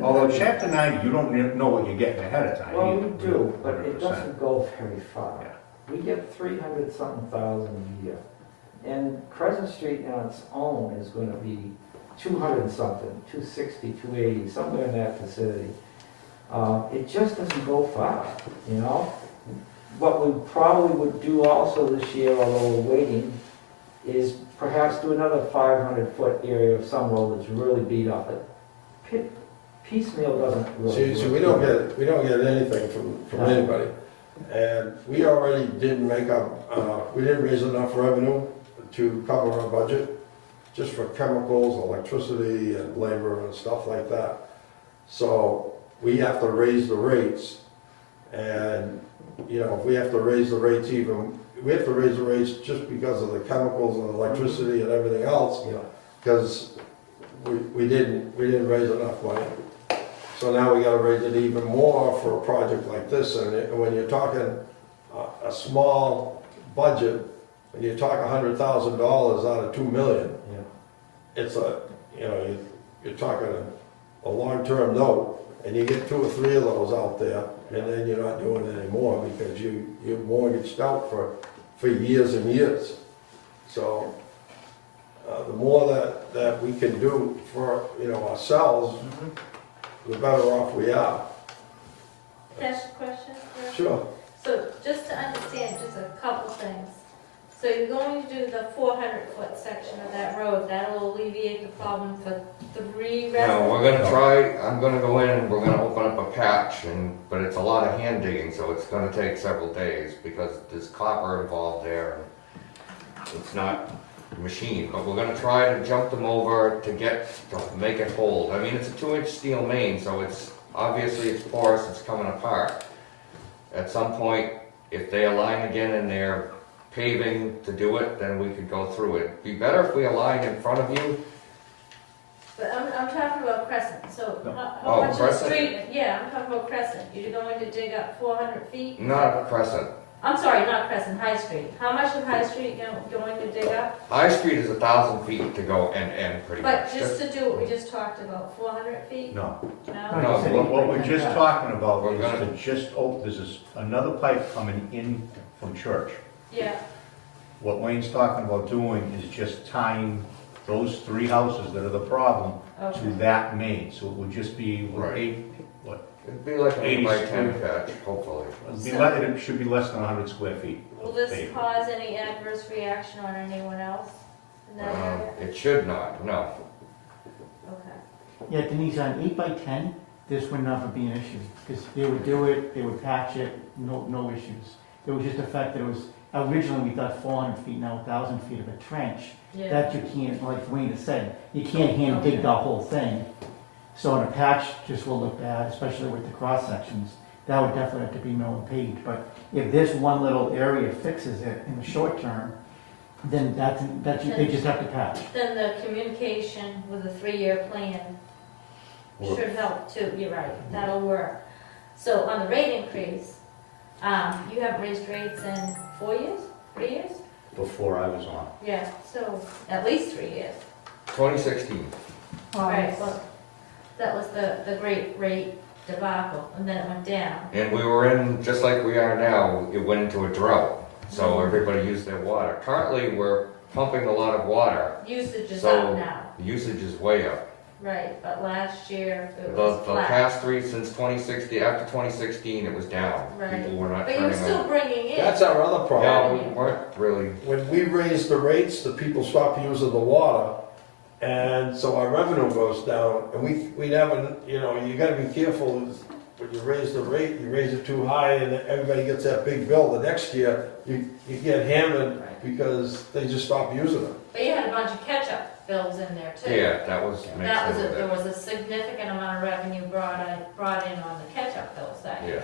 although Chapter 90, you don't know what you're getting ahead of time. Well, we do, but it 100%. doesn't go very far. We get 300-something thousand a year. And Crescent Street on its own is going to be 200-something, 260, 280, somewhere in that vicinity. It just doesn't go far, What we probably would do also this year, although we're waiting, is perhaps do another 500-foot area of some road that's really beat up. Piecemeal doesn't really work. See, we don't get anything from anybody. And we already didn't we didn't raise enough revenue to cover our budget, just for chemicals, electricity, and labor and stuff like that. So we have to raise the rates, and if we have to raise the rates we have to raise the rates just because of the chemicals and electricity and everything else, because we didn't raise enough money. So now we gotta raise it even more for a project like this, and when you're talking a small budget, when you talk $100,000 out of 2 million, Yeah. it's you're talking a long-term note, and you get 2 or 3 of those out there, and then you're not doing it anymore because you're mortgaged out for years and years. So, the more that we can do for, ourselves, the better off we are. Can I ask a question? Sure. So just to understand, just a couple things. So you're going to do the 400-foot section of that road, that'll alleviate the problem for 3 No, residents? we're gonna try, I'm gonna go in and we're gonna open up a patch but it's a lot of hand digging, so it's gonna take several days because there's copper involved there. And it's not machine, but we're gonna try to jump them over to make it hold. I mean, it's a 2-inch steel main, so it's, obviously it's porous, it's coming apart. At some point, if they align again and they're paving to do it, then we could go through it. It'd be better if we aligned in front of you. But I'm talking about Crescent, so how Oh, much of the Crescent? street, yeah, I'm talking about Crescent. You're going to dig up 400 feet? Not Crescent. I'm sorry, not Crescent, High Street. How much of High Street you going to dig up? High Street is 1,000 feet to go end pretty much. But just to do what we just talked about, 400 feet? No. No? No, What we're just talking about We're is gonna- to just open, there's another pipe coming in from church. Yeah, What Wayne's talking about doing is just tying those 3 houses that are the problem to okay. that main. So it would just be, Right. It'd be like an 8 by 10 patch, hopefully. it should be less than 100 square feet. Will this pavement. cause any adverse reaction on anyone else in that area? It should not, no. Okay. Yeah, Denise, on 8 by 10, this would never be an issue, because they would do it, they would patch it, no issues. It was just the fact that it was, originally we thought 400 feet, now 1,000 feet of a trench. Yeah. That you can't, like Wayne has said, you can't hand dig the whole thing. So in a patch just will look bad, especially with the cross sections. That would definitely have to be mill and paved. But if this one little area fixes it in the short term, then they just have to patch. Then the communication with a 3-year plan Work. should help too, you're right, that'll work. So on the rate increase, you haven't raised rates in 4 years, 3 years? Before I was on. Yeah, so at least 3 years. 2016. Right, well, that was the great rate debacle, and then it went down. And we were in, just like we are now, it went into a drought. So everybody used their water. Currently, we're pumping a lot of water. Usage is So- up now, The usage is way up. right, but last year it The was flat. past 3 since 2016, after 2016, it was down. Right. People were not But you're turning still on. bringing in. That's our other No, problem. we weren't really. When we raise the rates, the people stop using the water, and so our revenue goes down, and we never, you gotta be careful when you raise the rate, you raise it too high, and everybody gets that big bill. The next year, you get hammered because they just stop using it. But you had a bunch of catch-up bills in there too. Yeah, that was mixed That was, in with there it. was a significant amount of revenue brought in on the catch-up bills that year.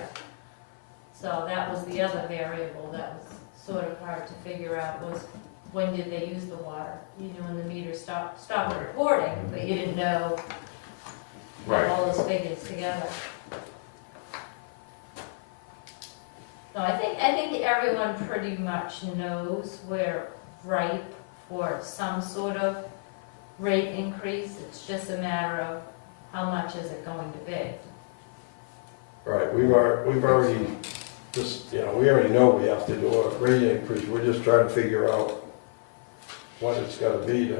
So that was the other variable that was sort of hard to figure out, was when did they use the water? You knew when the meter stopped Right. recording, but you didn't know Right. all those figures together. So I think everyone pretty much knows we're ripe for some sort of rate increase. It's just a matter of how much is it going to be. Right, we've already, we already know we have to do a rate increase. We're just trying to figure out what it's gotta be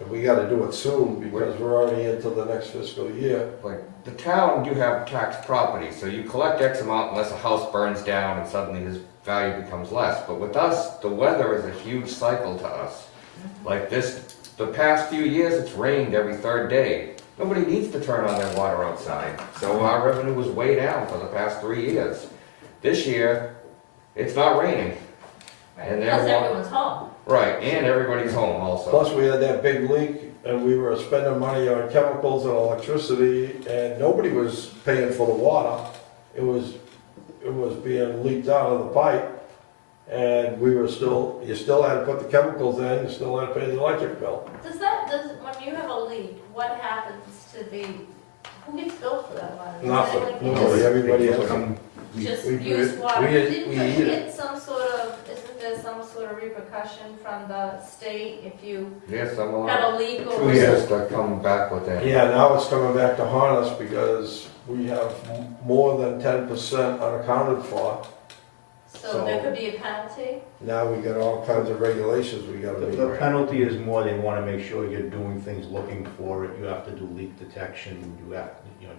and we gotta do it soon because we're already into the next fiscal year. Like, the town, you have tax property, so you collect X amount unless a house burns down and suddenly his value becomes less. But with us, the weather is a huge cycle to us. Like the past few years, it's rained every 3rd day. Nobody needs to turn on their water outside. So our revenue was way down for the past 3 years. This year, it's not raining. Right? And Plus everyone- everyone's home. Right, and everybody's home also. Plus, we had that big leak and we were spending money on chemicals and electricity and nobody was paying for the water. It was being leaked out of the pipe and you still had to put the chemicals in, you still had to pay the electric bill. When you have a leak, what happens to who gets billed for that water? Is that Nothing, like you nobody, just- everybody They has. come- Just we- use water. we Didn't eat they it. get some sort of, isn't there some sort of repercussion from the state if you Yeah, some of had our a leak or? two years to come back with that. Yeah, now it's coming back to haunt us because we have more than 10% unaccounted for. So there could be a penalty? Now we got all kinds of regulations we gotta meet. The penalty is more, they wanna make sure you're doing things, looking for it, you have to do leak detection, you have,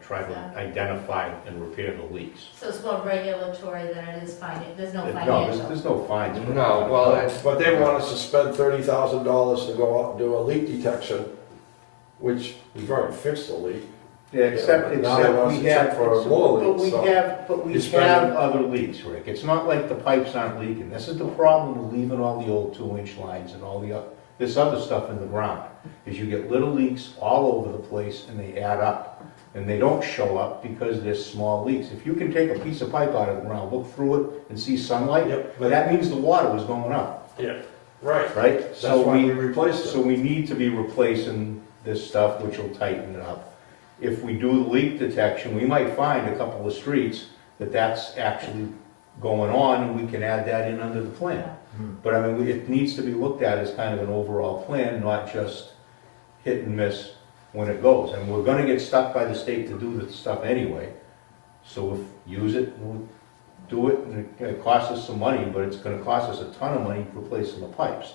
try to identify and repair the leaks. So it's more regulatory than it is there's no No, financial? there's no fines. for No, that. well, it's, But they want us to spend $30,000 to go out and do a leak detection, which we've already fixed the leak. Yeah, except Now they want us we to check have, for more but leaks, we so. have, but we You're have spending- other leaks, Rick. It's not like the pipes aren't leaking. This is the problem with leaving all the old 2-inch lines and all this other stuff in the ground. Is you get little leaks all over the place and they add up. And they don't show up because there's small leaks. If you can take a piece of pipe out of the ground, look through it and see sunlight, Yep, but that means the water was going up, Right, right? that's So why we replaced So it. we need to be replacing this stuff, which will tighten it up. If we do the leak detection, we might find a couple of streets that's actually going on, and we can add that in under the plan. But I mean, it needs to be looked at as kind of an overall plan, not just hit and miss when it goes. And we're gonna get stuck by the state to do the stuff anyway. So if, use it, we'll do it, and it costs us some money, but it's gonna cost us a ton of money replacing the pipes.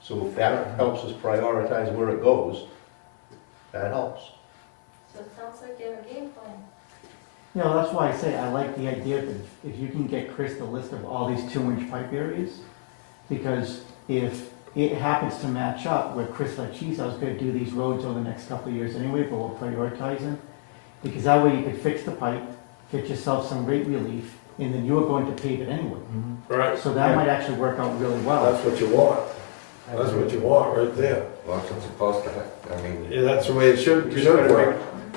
So if that helps us prioritize where it goes, that helps. So it sounds like you have a game plan. You know, that's why I say I like the idea that if you can get Chris the list of all these 2-inch pipe areas, because if it happens to match up where Chris like, geez, I was gonna do these roads over the next couple of years anyway, but we'll prioritize them. Because that way you could fix the pipe, get yourself some rate relief, and then you are going to pave it anyway. Right, So that might actually work out really well. that's what you want. That's what you want right there. well, it's supposed to have, I mean, Yeah, that's the way it should Just gotta work.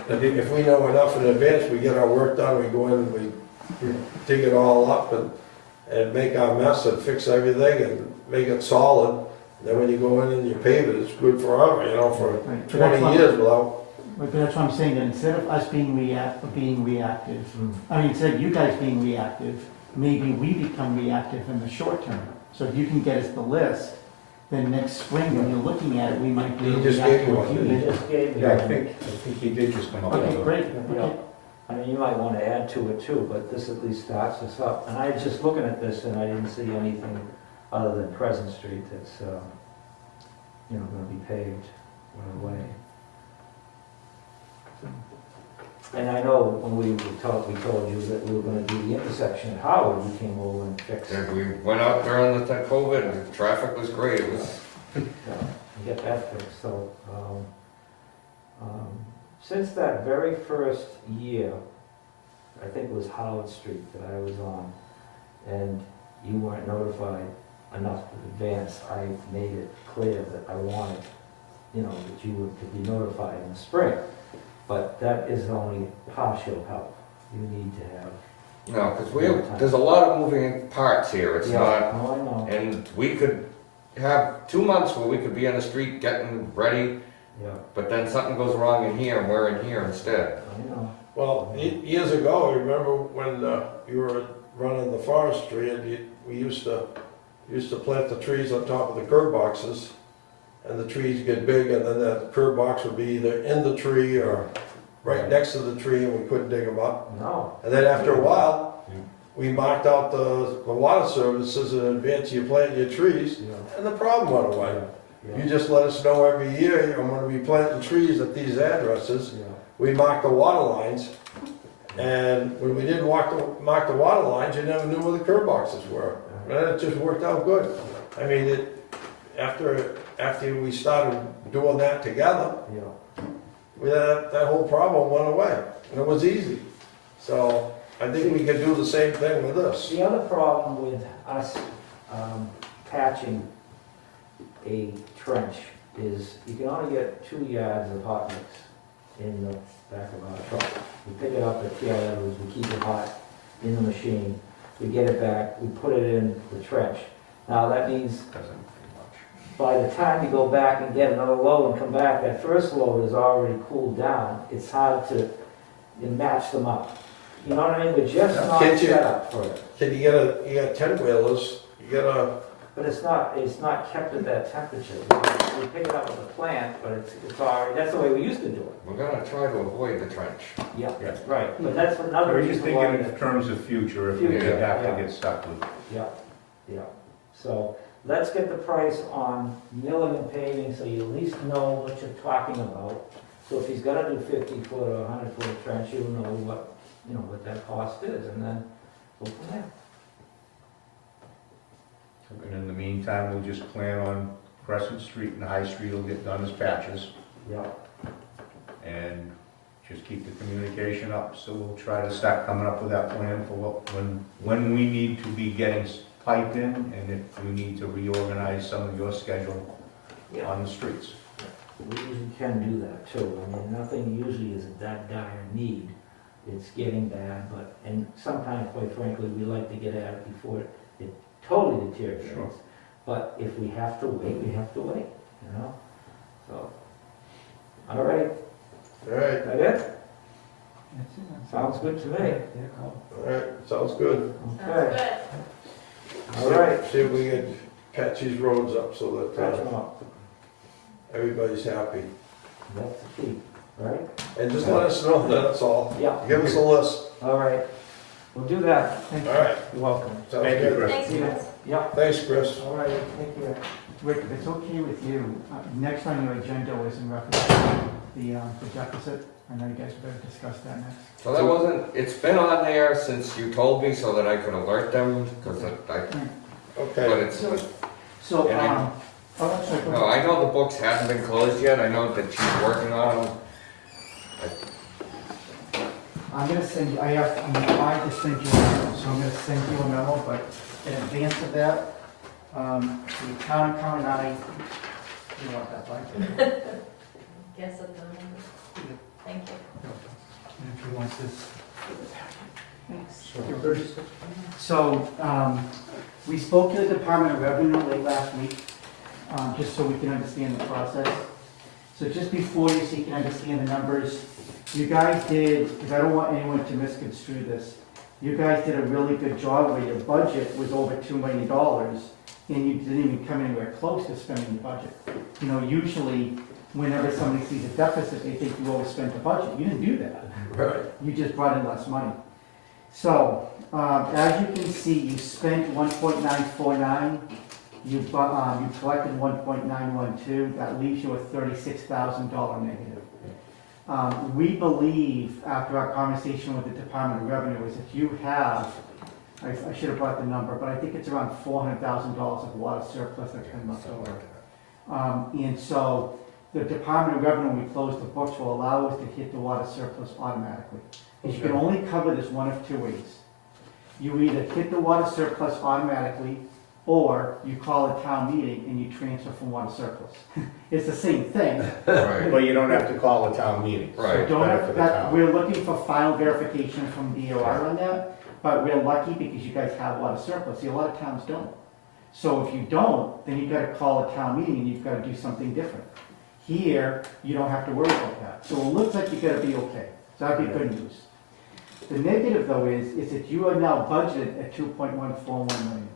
If we know enough in advance, we get our work done, we go in and we dig it all up and make our mess and fix everything and make it solid. Then when you go in and you pave it, it's good forever, for Right, but that's 20 what- years without, But that's what I'm saying, that instead of us being reactive, I mean, instead of you guys being reactive, maybe we become reactive in the short term. So if you can get us the list, then next spring, when you're looking at it, we might be He able just to gave react you to what one, you didn't need. just gave me Yeah, I one. think he did just come up with Okay, it. great, Yeah. okay. I mean, you might want to add to it too, but this at least starts us up. And I was just looking at this and I didn't see anything other than Crescent Street that's, going to be paved right away. And I know when we told you that we were going to do the intersection at Howard, we came over and fixed it. and we went out during the COVID, and the traffic was great, it was, Get that fixed, so, since that very first year, I think it was Howard Street that I was on, and you weren't notified enough in advance, I made it clear that I wanted, that you would to be notified in the spring. But that is only partial help, you need to have. no, because there's a lot of moving parts here, it's not, Oh, I know, and we could have 2 months where we could be on the street getting ready, yeah, but then something goes wrong in here, and we're in here instead. I know. well, years ago, remember when you were running the forestry and we used to plant the trees on top of the curb boxes, and the trees get big, and then that curb box would be either in the tree or right next to the tree, and we couldn't dig them up. No, And then after a while, Yeah. we marked out the water services in advance, you plant your trees, yeah, and the problem went away. yeah, You just let us know every year, I'm gonna be planting trees at these addresses. yeah. We marked the water lines, and when we didn't mark the water lines, you never knew where the curb boxes were. And it just worked out good. I mean, after we started doing that together, Yeah. that whole problem went away, and it was easy. So I think we could do the same thing with this. The other problem with us patching a trench is you can only get 2 yards of hot mix in the back of our truck. We pick it up at TIOs, we keep it hot in the machine, we get it back, we put it in the trench. Now that means by the time you go back and get another load and come back, that first load is already cooled down. It's hard to match them up. You know what I mean? We're just not Can't you- set up for it. You got 10 wheelers, you gotta But it's not kept at that temperature. We pick it up with the plant, but it's already, that's the way we used to do it. We're gonna try to avoid the trench. Yeah, Yeah. right, but that's another We're just reason why. thinking in terms of future, if we Future, have to yeah. get stuck with. Yeah, yeah. So let's get the price on milling and paving, so you at least know what you're talking about. So if he's gonna do 50-foot or 100-foot trench, you'll know what that cost is, and then go from there. And in the meantime, we'll just plan on Crescent Street and High Street will get done as patches. Yeah, And just keep the communication up, so we'll try to start coming up with that plan for when we need to be getting pipe in, and if we need to reorganize some of your schedule yeah. on the streets. We usually can do that too. I mean, nothing usually is that dire need. It's getting bad, and sometimes, quite frankly, we like to get at it before it totally deteriorates. Sure. But if we have to wait, we have to wait, So, all right, All right, that it? That's it. Sounds good to me. all right, sounds good. Sounds Okay, good. all right. See if we can patch these roads up so that Catch 'em up. everybody's happy. That's the key, right? And just let us know, that's all. Yeah, Give us a list. all right. We'll do that. Thank All you. right, You're welcome. sounds Thank you, good. Chris. Thanks, Chris. Yeah, Thanks, Chris. all right, take care. Rick, if it's okay with you, next on your agenda is in reference to the deficit. I know you guys are going to discuss that next. So that wasn't, it's been on there since you told me so that I could alert them, because but Okay, it's, So, Yeah. oh, I'm sorry, go no, ahead. I know the books haven't been closed yet, I know that she's working on them. I'm gonna send you, I'm required to send you a memo, so I'm gonna send you a memo, but in advance of that, the town accountant and I, you want that, right? Guess at the moment. Thank you. And if you want this. Thanks. So, we spoke to the Department of Revenue late last week, just so we can understand the process. So just before you, so you can understand the numbers, you guys did, because I don't want anyone to misconstrue this, you guys did a really good job where your budget was over $2 million, and you didn't even come anywhere close to spending the budget. Usually, whenever somebody sees a deficit, they think you overspent the budget. You didn't do that. right. You just brought in less money. So, as you can see, you spent 1.949, you collected 1.912, that leaves you a $36,000 negative. We believe, after our conversation with the Department of Revenue, is that you have, I should have brought the number, but I think it's around $400,000 of water surplus that's been left over. And so, the Department of Revenue, when we close the books, will allow us to hit the water surplus automatically. And you can only cover this one of two ways. You either hit the water surplus automatically, or you call a town meeting and you transfer from water surplus. It's the same thing. Right, But you don't have to call a town meeting. So right. don't better have for the that, town. we're looking for final verification from DOR on that, but we're lucky because you guys have water surplus. See, a lot of towns don't. So if you don't, then you've got to call a town meeting and you've got to do something different. Here, you don't have to worry about that. So it looks like you're going to be okay. So that'd be good news. The negative though is that you are now budgeted at $2.141 million.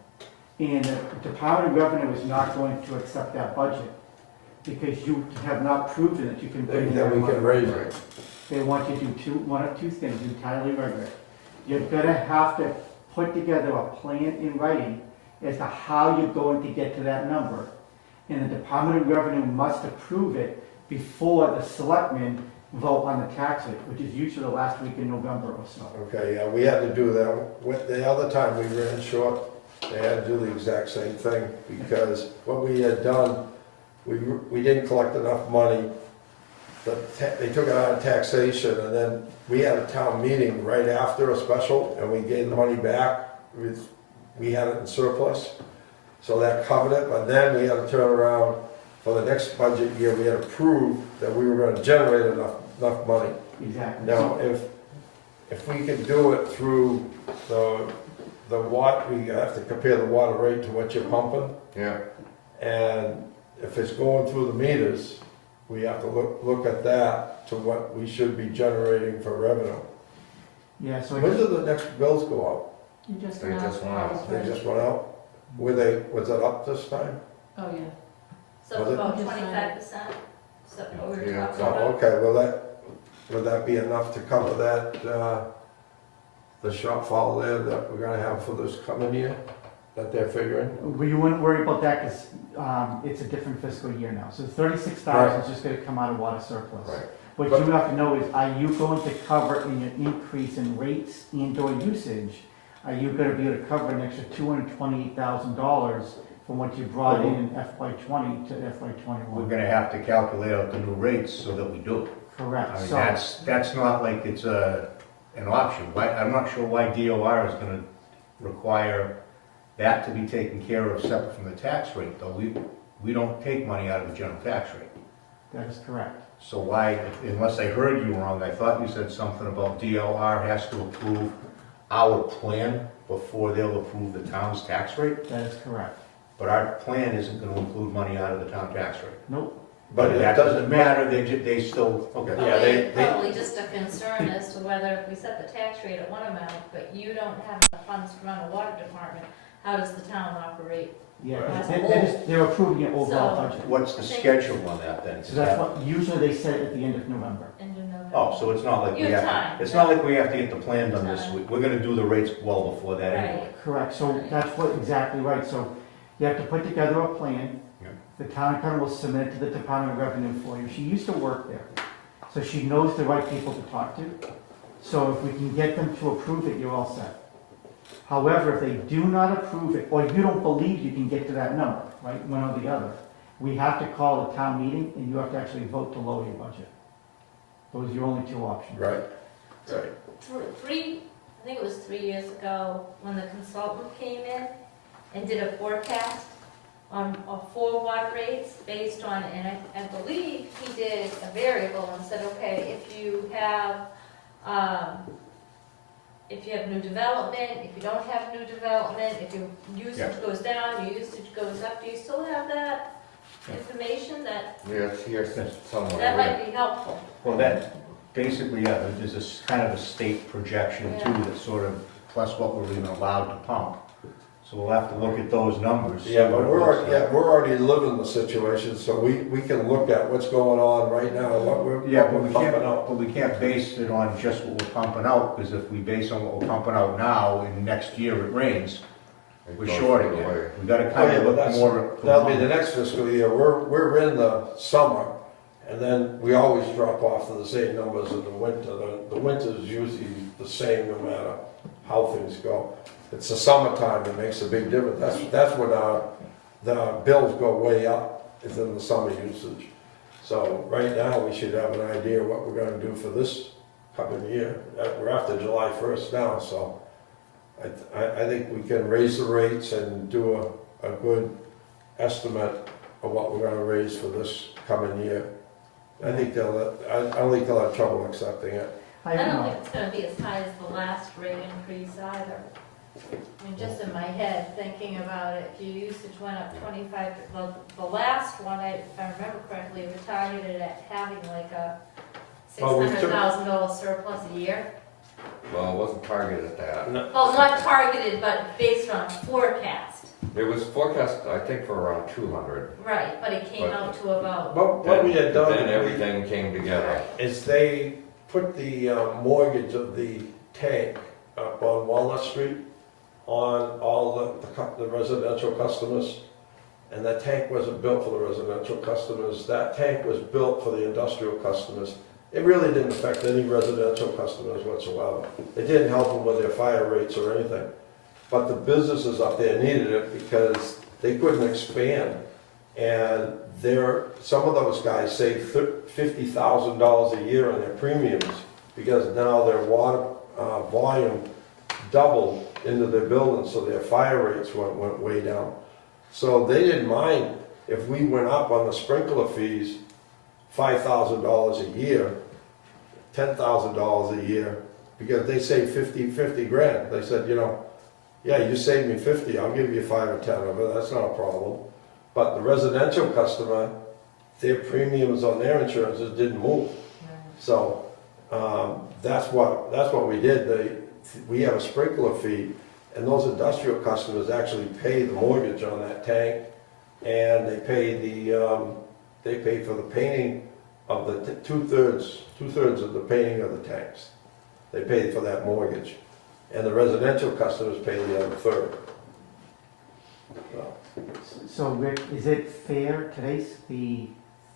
And the Department of Revenue is not going to accept that budget because you have not proven that you can bring in Then that we money. can raise it. They want you to do one of two things entirely regular. You're gonna have to put together a plan in writing as to how you're going to get to that number. And the Department of Revenue must approve it before the selectmen vote on the tax rate, which is usually the last week in November or so. Okay, yeah, we had to do that. The other time we ran short, they had to do the exact same thing, because what we had done, we didn't collect enough money. They took it out of taxation, and then we had a town meeting right after a special, and we gave the money back. We had it in surplus, so that covered it, but then we had to turn around for the next budget year, we had to prove that we were gonna generate enough money. Exactly. Now, if we can do it through the water, we have to compare the water rate to what you're pumping, Yeah, and if it's going through the meters, we have to look at that to what we should be generating for revenue. Yeah, so When do the next bills go You just They just went out. out? They just went out? Was it up this time? Oh, yeah. So Was it? about Just sign it. 25%, so what we were Yeah, talking Oh, about. okay, would that be enough to cover that, the shortfall there that we're gonna have for this coming year, that they're figuring? Well, you wouldn't worry about that because it's a different fiscal year now. So 36,000 is just going to come out of water surplus. Right. What But- you have to know is, are you going to cover in your increase in rates and/or usage? Are you going to be able to cover an extra $228,000 from what you brought in FY '20 to FY We're '21? gonna have to calculate out the new rates so that we do. Correct. I mean, So that's not like it's an option. I'm not sure why DOR is gonna require that to be taken care of separate from the tax rate, though. We don't take money out of the general tax rate. that is correct. So why, unless I heard you wrong, I thought you said something about DOR has to approve our plan before they'll approve the town's tax rate? That is correct. But our plan isn't gonna include money out of the town tax rate. Nope. But it that doesn't matter, they still, okay. Yeah, they- Probably just a concern as to whether if we set the tax rate at one amount, but you don't have enough funds to run a water department, how does the town operate? Yeah, Right. 'cause they're approving your overall So- budget. What's the schedule on that then? So that's what, usually they set it at the end of November. And you know that? Oh, so it's not like we You have have, time. it's not like we have to get the plan done this Time. week. We're gonna do the rates well before that anyway. Right, Correct, so that's what, exactly right, so you have to put together a plan. Yeah. The town attorney will submit it to the Department of Revenue for you. She used to work there, so she knows the right people to talk to. So if we can get them to approve it, you're all set. However, if they do not approve it, or you don't believe you can get to that number, right, one or the other, we have to call a town meeting and you have to actually vote to lower your budget. Those are your only two options. Right, right. I think it was 3 years ago, when the consultant came in and did a forecast on 4 water rates based on, and I believe he did a variable and said, okay, if you have new development, if you don't have new development, if your usage goes down, your usage goes up, do you still have that information? That Yeah, it's here somewhere. that might be helpful. Well, that, basically, yeah, there's this kind of a state projection too, Yeah. that's sort of, plus what we're even allowed to pump. So we'll have to look at those numbers. Yeah, but we're What- already living the situation, so we can look at what's going on right now, what we're Yeah, but pumping out. we can't base it on just what we're pumping out, because if we base on what we're pumping out now, and next year it rains, It we're goes short the again. way. We gotta Oh, kind yeah, of but look that's- more. That'll be the next fiscal year, we're in the summer, and then we always drop off to the same numbers in the winter. The winter's usually the same no matter how things go. It's the summertime that makes a big difference, that's when the bills go way up, is in the summer usage. So right now, we should have an idea what we're gonna do for this coming year. We're after July 1st now, so I think we can raise the rates and do a good estimate of what we're gonna raise for this coming year. I think I don't think they'll have trouble accepting it. I I don't don't know. think it's gonna be as high as the last rate increase either. I mean, just in my head, thinking about it, if your usage went up 25, well, the last one, if I remember correctly, we targeted at having like a Well, we took- $600,000 surplus a year. Well, it wasn't targeted at that. Well, not targeted, but based on forecast. It was forecast, I think, for around 200. Right, but it came out to about, What we had done. Then everything came together. Is they put the mortgage of the tank up on Walnut Street on all the residential customers. And that tank wasn't built for the residential customers, that tank was built for the industrial customers. It really didn't affect any residential customers whatsoever. It didn't help them with their fire rates or anything. But the businesses up there needed it because they couldn't expand. And some of those guys saved $50,000 a year on their premiums because now their water volume doubled into their buildings, so their fire rates went way down. So they didn't mind if we went up on the sprinkler fees $5,000 a year, $10,000 a year, because they saved 50 grand. They said, yeah, you saved me 50, I'll give you 5 or 10 of it, that's not a problem. But the residential customer, their premiums on their insurances didn't move. So that's what we did. We have a sprinkler fee, And those industrial customers actually pay the mortgage on that tank, and they pay for the painting of the two-thirds of the painting of the tanks. They pay for that mortgage. And the residential customers pay the other third. So, So Rick, is it fair, today's the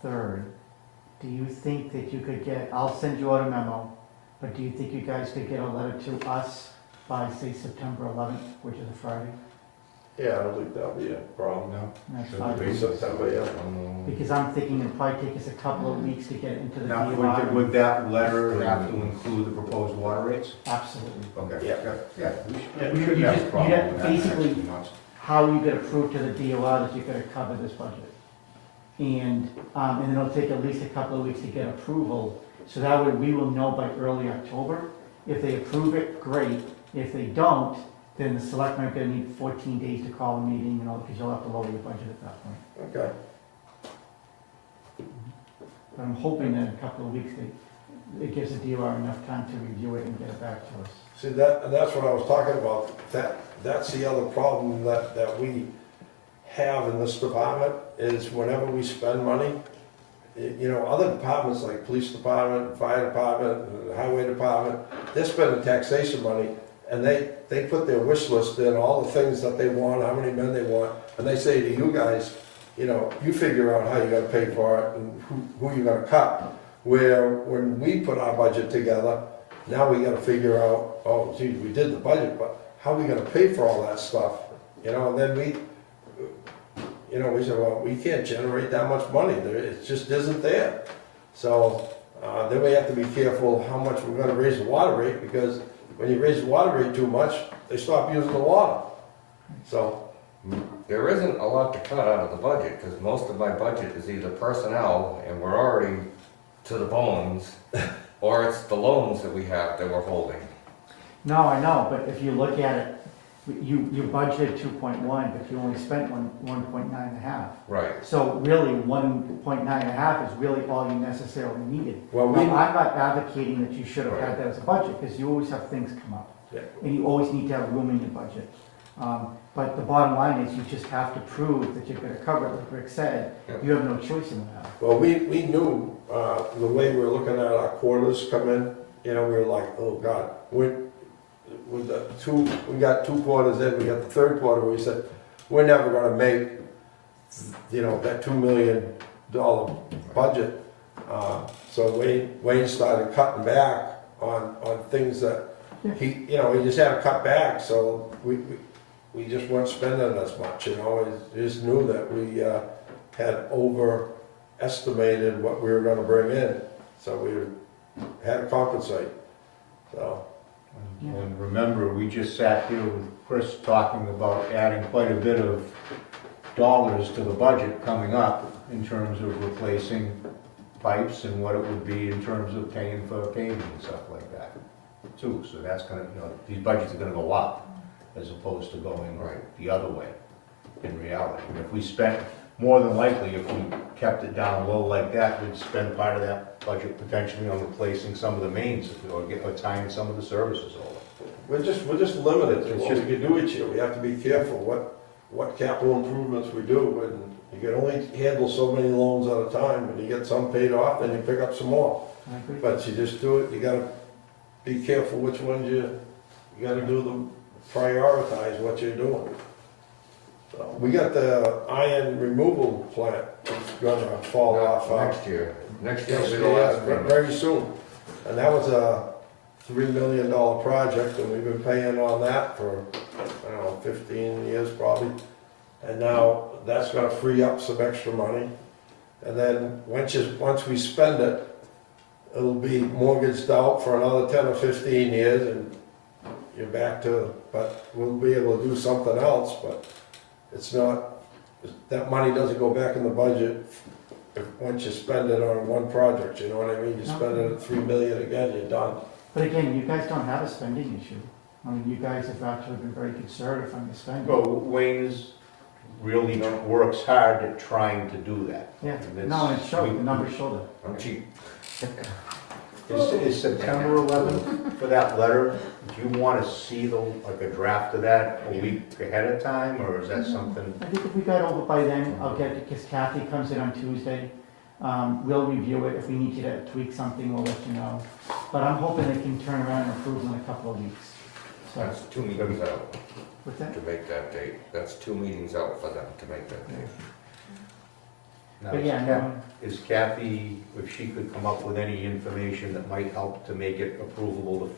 3rd, do you think that you could get, I'll send you out a memo, but do you think you guys could get a letter to us by, say, September 11th, which is a Friday? yeah, I don't think that'll be a problem. No. That's Should 5 be. days. September, yeah. Because I'm thinking it'd probably take us a couple of weeks to get it into the Now, DOR. would that letter have to include the proposed water rates? Absolutely. Okay. Yeah. Yeah, we You shouldn't have a just- problem you have with that. basically- Actually, not. How you get approved to the DOR that you're gonna cover this budget. And then it'll take at least a couple of weeks to get approval, so that way we will know by early October. If they approve it, great. If they don't, then the selectmen are gonna need 14 days to call a meeting, you know, because you'll have to lower your budget at that point. Okay. But I'm hoping that in a couple of weeks, it gives the DOR enough time to review it and get it back to us. See, that's what I was talking about. That's the other problem that we have in this department, is whenever we spend money, you know, other departments like police department, fire department, highway department, they're spending taxation money, and they put their wish list in, all the things that they want, how many men they want, and they say to you guys, you know, you figure out how you're gonna pay for it and who you're gonna cut. Where when we put our budget together, now we gotta figure out, oh geez, we did the budget, but how are we gonna pay for all that stuff? You know, and then we said, well, we can't generate that much money, it just isn't there. So, then we have to be careful how much we're gonna raise the water rate, because when you raise the water rate too much, they stop using the water. So, There isn't a lot to cut out of the budget, because most of my budget is either personnel, and we're already to the bones, or it's the loans that we have that we're holding. No, I know, but if you look at it, you budgeted 2.1, but you only spent 1.9.5. Right. So really, 1.9.5 is really all you necessarily needed. well, Now, we, I'm not advocating that you should have had that as a budget, because you always have things come up. Yeah. And you always need to have room in your budget. But the bottom line is, you just have to prove that you're gonna cover it, like Rick said. Yep. You have no choice in that. well, we knew, the way we were looking at our quarters come in, you know, we were like, oh God, we got 2 quarters in, we got the 3rd quarter, we said, we're never gonna make, you know, that $2 million budget. So Wayne started cutting back on things that he just had to cut back, so we just weren't spending as much, you know, we just knew that we had overestimated what we were gonna bring in, so we had to compensate, so. And remember, we just sat here with Chris talking about adding quite a bit of dollars to the budget coming up in terms of replacing pipes and what it would be in terms of paying for paving and stuff like that, too. So that's gonna, you know, these budgets are gonna go up as opposed to going the other way in reality. And if we spent, more than likely, if we kept it down low like that, we'd spend part of that budget potentially on replacing some of the mains, or tying some of the services over. We're just limited to what we can do each year. We have to be careful what capital improvements we do, and you can only handle so many loans at a time, and you get some paid off, then you pick up some more. I agree. But you just do it, you gotta be careful which ones you gotta do prioritize what you're doing. So, we got the iron removal plant that's gonna fall off. Next year will be the Yeah, last payment. very soon. And that was a $3 million project, and we've been paying on that for, I don't know, 15 years probably. And now that's gonna free up some extra money. And then once we spend it, it'll be mortgaged out for another 10 or 15 years, and you're back to, but we'll be able to do something else, but it's not, that money doesn't go back in the budget once you spend it on one project, you know what I mean? You spend it at $3 million again, you're done. But again, you guys don't have a spending issue. I mean, you guys have actually been very conservative on your spending. Well, Wayne's really works hard at trying to do that. Yeah, And no, it's- it showed, the numbers showed it. I'm cheap. Is September 11th for that letter, Do you want to see like a draft of that a week ahead of time, or is that something? I think if we got over by then, I'll get it, because Kathy comes in on Tuesday. We'll review it. If we need you to tweak something, we'll let you know. But I'm hoping they can turn around and approve in a couple of weeks. So, That's 2 meetings out what's that? to make that date. That's 2 meetings out for them to make that date. Now, But is yeah, Kath- no, Is Kathy, if she could come up with any information that might help to make it approvable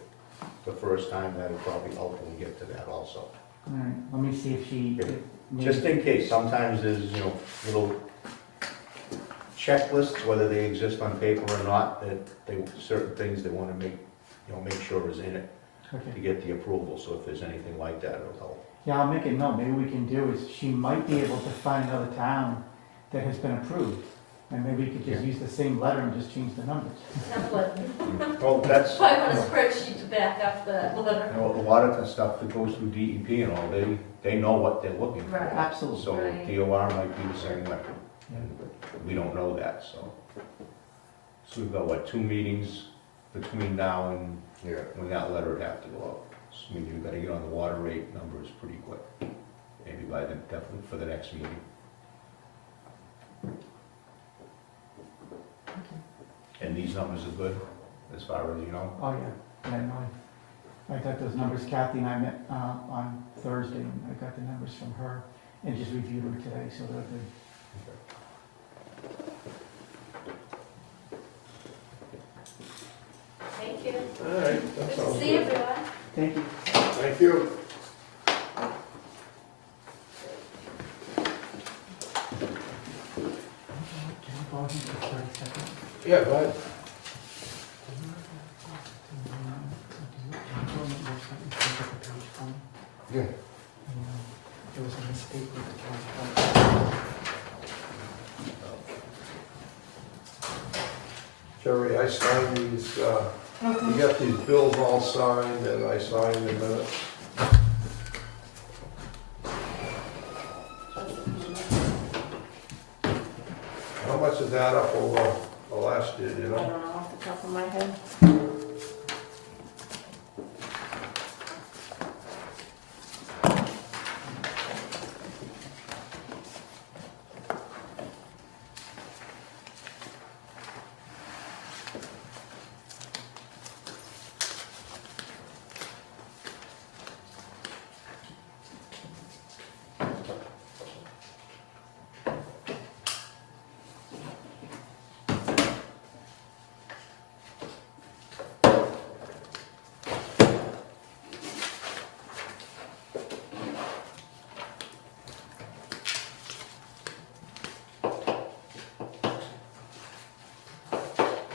the first time, that would probably help when we get to that also. all right, let me see if she. Just in case, sometimes there's, little checklists, whether they exist on paper or not, that certain things they want to make sure is in it Okay. to get the approval, so if there's anything like that, it'll help. Yeah, I'll make a note. Maybe we can do is, she might be able to find another town that has been approved. And maybe we could just use the same letter and just change the numbers. Template. Well, that's, Probably want a spreadsheet to back up the letter. a lot of the stuff that goes through DEP and all, they know what they're looking for. Right. Absolutely. So Right. DOR might be the same way, and we don't know that, so. So we've got, 2 meetings between now and Yeah. when that letter would have to go out. So maybe we've got to get on the water rate numbers pretty quick, maybe by the, definitely for the next meeting. And these numbers are good, as far as you know? Oh, yeah, yeah, no, I got those numbers. Kathy and I met, on Thursday, and I got the numbers from her, and just reviewed them today, so they're good. Thank you. All right, that Good to sounds see good. everyone. Thank you. Thank you. Can I borrow him for 30 seconds? Yeah, go ahead. Yeah. There was a mistake with the contract. Jerry, I signed these, you got these bills all signed, and I signed the minutes. How much is that up over the last year, you I know? don't know off the top of my head.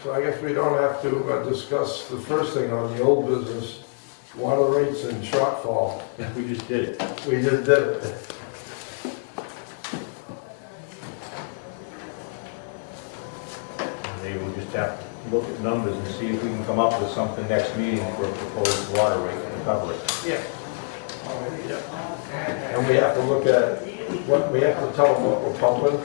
So I guess we don't have to discuss the first thing on the old business, water rates and shortfall. We just did it. We just did it. Maybe we'll just have to look at numbers and see if we can come up with something next meeting for a proposed water rate to cover it. Yeah. And we have to look at, we have to tell them what we're pumping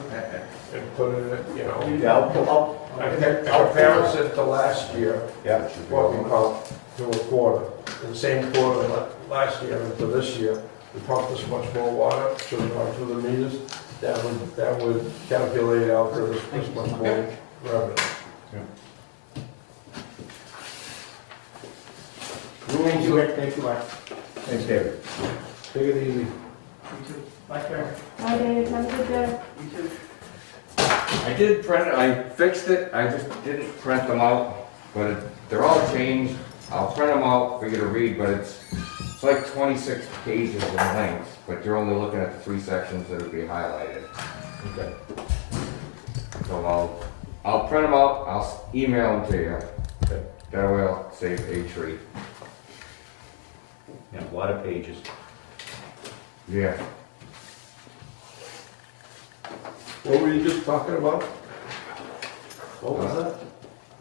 and put it in, you know. Yeah, I'll pull up. Comparison to last year, Yeah. what we pumped to a quarter. In the same quarter last year and to this year, we pumped this much more water, should have gone through the meters. That would calculate out to this much more revenue. Thank you, Rick. Thank you, Art. Thanks, David. Take it easy. You too. Bye, Karen. Bye, Dave. Have a good day. You too. I did print it, I fixed it, I just didn't print them out, but they're all changed. I'll print them out for you to read, but it's like 26 pages in length, but you're only looking at the 3 sections that would be highlighted. Okay. So I'll print them out, I'll email them to you. Okay. That way I'll save a tree. Yeah, a lot of pages. Yeah. What were you just talking about? What was that?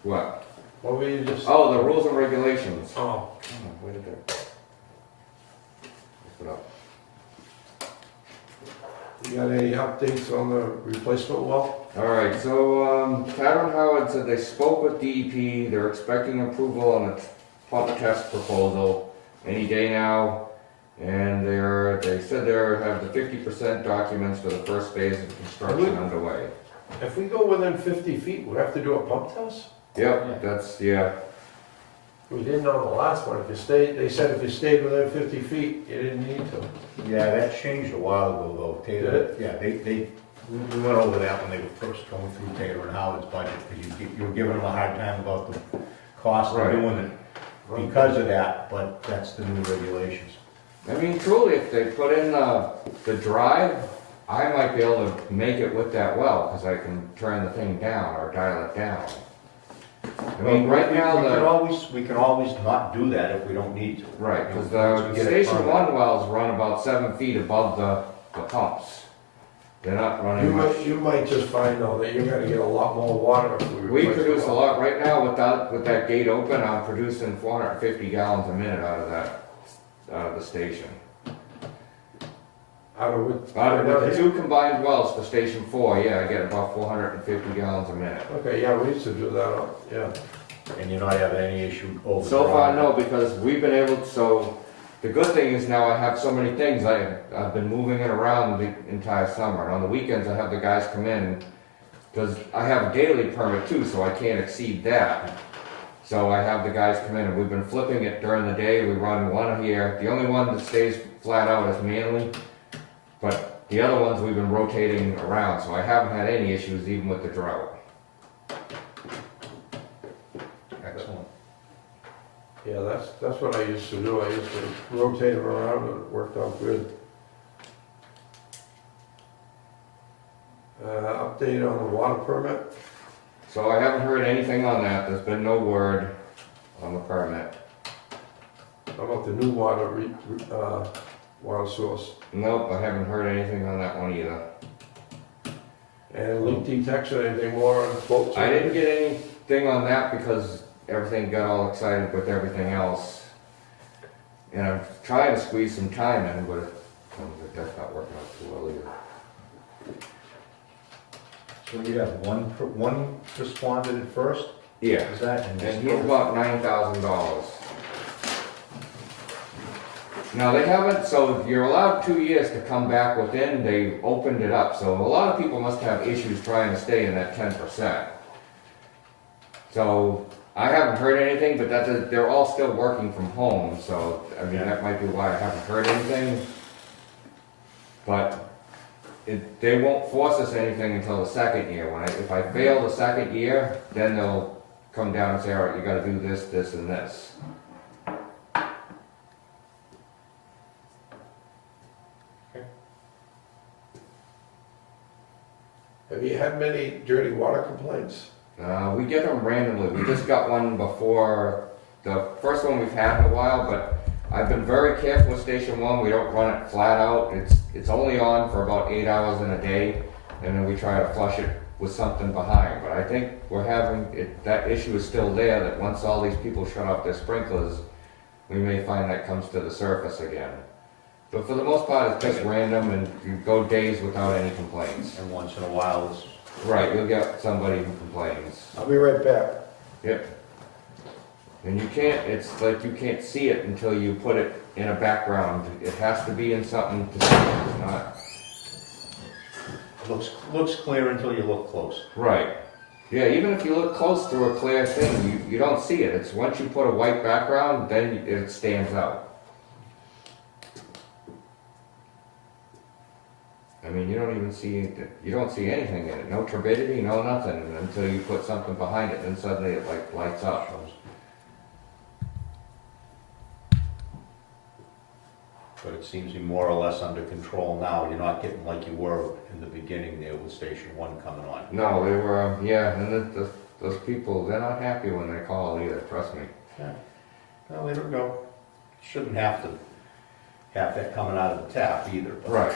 What? What were you just? Oh, the rules and regulations. Oh. Where did that? Look it up. You got any updates on the replacement well? All right, so Tyrone Howard said they spoke with DEP, they're expecting approval on the pump test proposal, any day now. And they said they have the 50% documents for the first phase of construction underway. If we go within 50 feet, we have to do a pump test? Yep, that's, yeah. We didn't on the last one. If you stayed, they said if you stayed within 50 feet, you didn't need to. Yeah, that changed a while ago though. Taylor, Did it? Yeah, we went over that when they were first going through Taylor and Howard's budget, because you were giving them a hard time about the cost of Right. doing it because of that, but that's the new regulations. I mean, truly, if they put in the drive, I might be able to make it with that well, because I can turn the thing down or dial it down. I mean, right now, We can always not do that if we don't need to. right, because Once the we get it Station permitted. 1 wells run about 7 feet above the pumps. They're not running much. You might just find though that you're gonna get a lot more water if we We replace the produce a well. lot, right now, with that gate open, I'm producing 450 gallons a minute out of the station. Out of which? Out of the 2 combined wells for Station 4, yeah, I get about 450 gallons a minute. Okay, yeah, we used to do that, yeah. And you're not having any issue over. So far, no, because we've been able to, so, the good thing is now I have so many things, I've been moving it around the entire summer, and on the weekends I have the guys come in, because I have a daily permit too, so I can't exceed that. So I have the guys come in, and we've been flipping it during the day, we run one here, the only one that stays flat out is Manly, but the other ones we've been rotating around, so I haven't had any issues even with the drought. Excellent. Yeah, that's what I used to do. I used to rotate them around and it worked out good. Update on the water permit? So I haven't heard anything on that, there's been no word on the permit. How about the new water water source? Nope, I haven't heard anything on that one either. And leak detection, anything more on quotes? I didn't get anything on that because everything got all excited with everything else. And I'm trying to squeeze some time in, but that's not working out too well either. So you have one responded at first, Yeah, is that? and he's about $9,000. Now they haven't, so you're allowed 2 years to come back within, they opened it up, so a lot of people must have issues trying to stay in that 10%. So, I haven't heard anything, but they're all still working from home, so, I mean, that might be why I haven't heard anything. But, they won't force us anything until the second year. If I fail the second year, then they'll come down and say, all right, you gotta do this, this, and this. Have you had many dirty water complaints? We get them randomly. We just got one before, the first one we've had in a while, but I've been very careful with Station 1. We don't run it flat out. It's only on for about 8 hours in a day, and then we try to flush it with something behind. But I think we're having, that issue is still there, that once all these people shut off their sprinklers, we may find that comes to the surface again. But for the most part, it's just random, and you go days without any complaints. And once in a while, it's Right, you'll get somebody who complains. I'll be right back. Yep. And you can't, it's like you can't see it until you put it in a background. It has to be in something to see it. It's not. looks clear until you look close. Right. Yeah, even if you look close through a clear thing, you don't see it. It's once you put a white background, then it stands out. I mean, you don't even see, you don't see anything in it. No turbidity, no nothing, until you put something behind it, then suddenly it like lights up. But it seems to be more or less under control now. You're not getting like you were in the beginning there with Station 1 coming on. No, they were, yeah, and those people, they're not happy when they call either, trust me. Yeah. Well, there we go. Shouldn't have to have that coming out of the tap either. But, Right,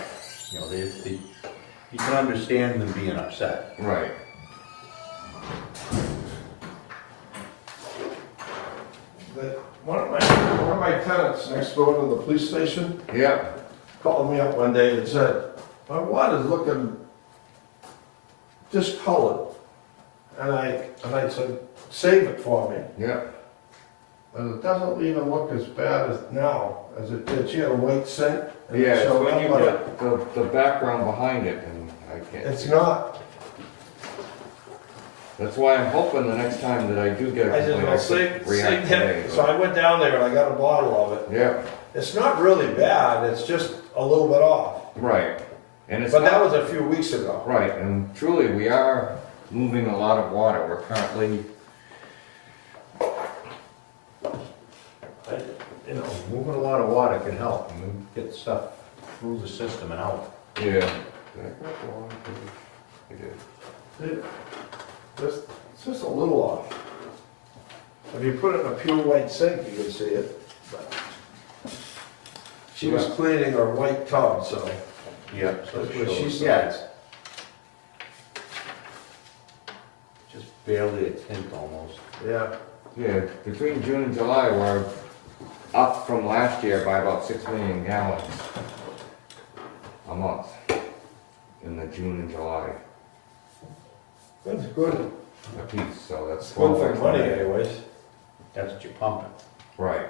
you know, you can understand them being upset. right. One of my tenants next door to the police station Yep, called me up one day and said, my water's looking discolored. And I said, save it for me. yep. But it doesn't even look as bad as now as it did. She had a white sink. and it Yeah, it's showed when up you like- get the background behind it, and I can't. It's not. That's why I'm hoping the next time that I do get a I just, complaint, well, I see, can react today. so I went down there and I got a bottle of it. Yeah, It's not really bad, it's just a little bit off. right. And it's But that not, was a few weeks ago. right, and truly, we are moving a lot of water. We're currently, You know, moving a lot of water can help, and we get stuff through the system and out. yeah. Did I grab the water? I did. It's just a little off. If you put it in a pure white sink, you can see it. But she was cleaning her white tub, so Yeah. that's what she Yeah, said. it's just barely a tint almost. Yeah. Yeah, between June and July, we're up from last year by about 6 million gallons a month in the June and July That's good. apiece, so that's It's good 12 for extra money days. anyways. That's what you're pumping. Right,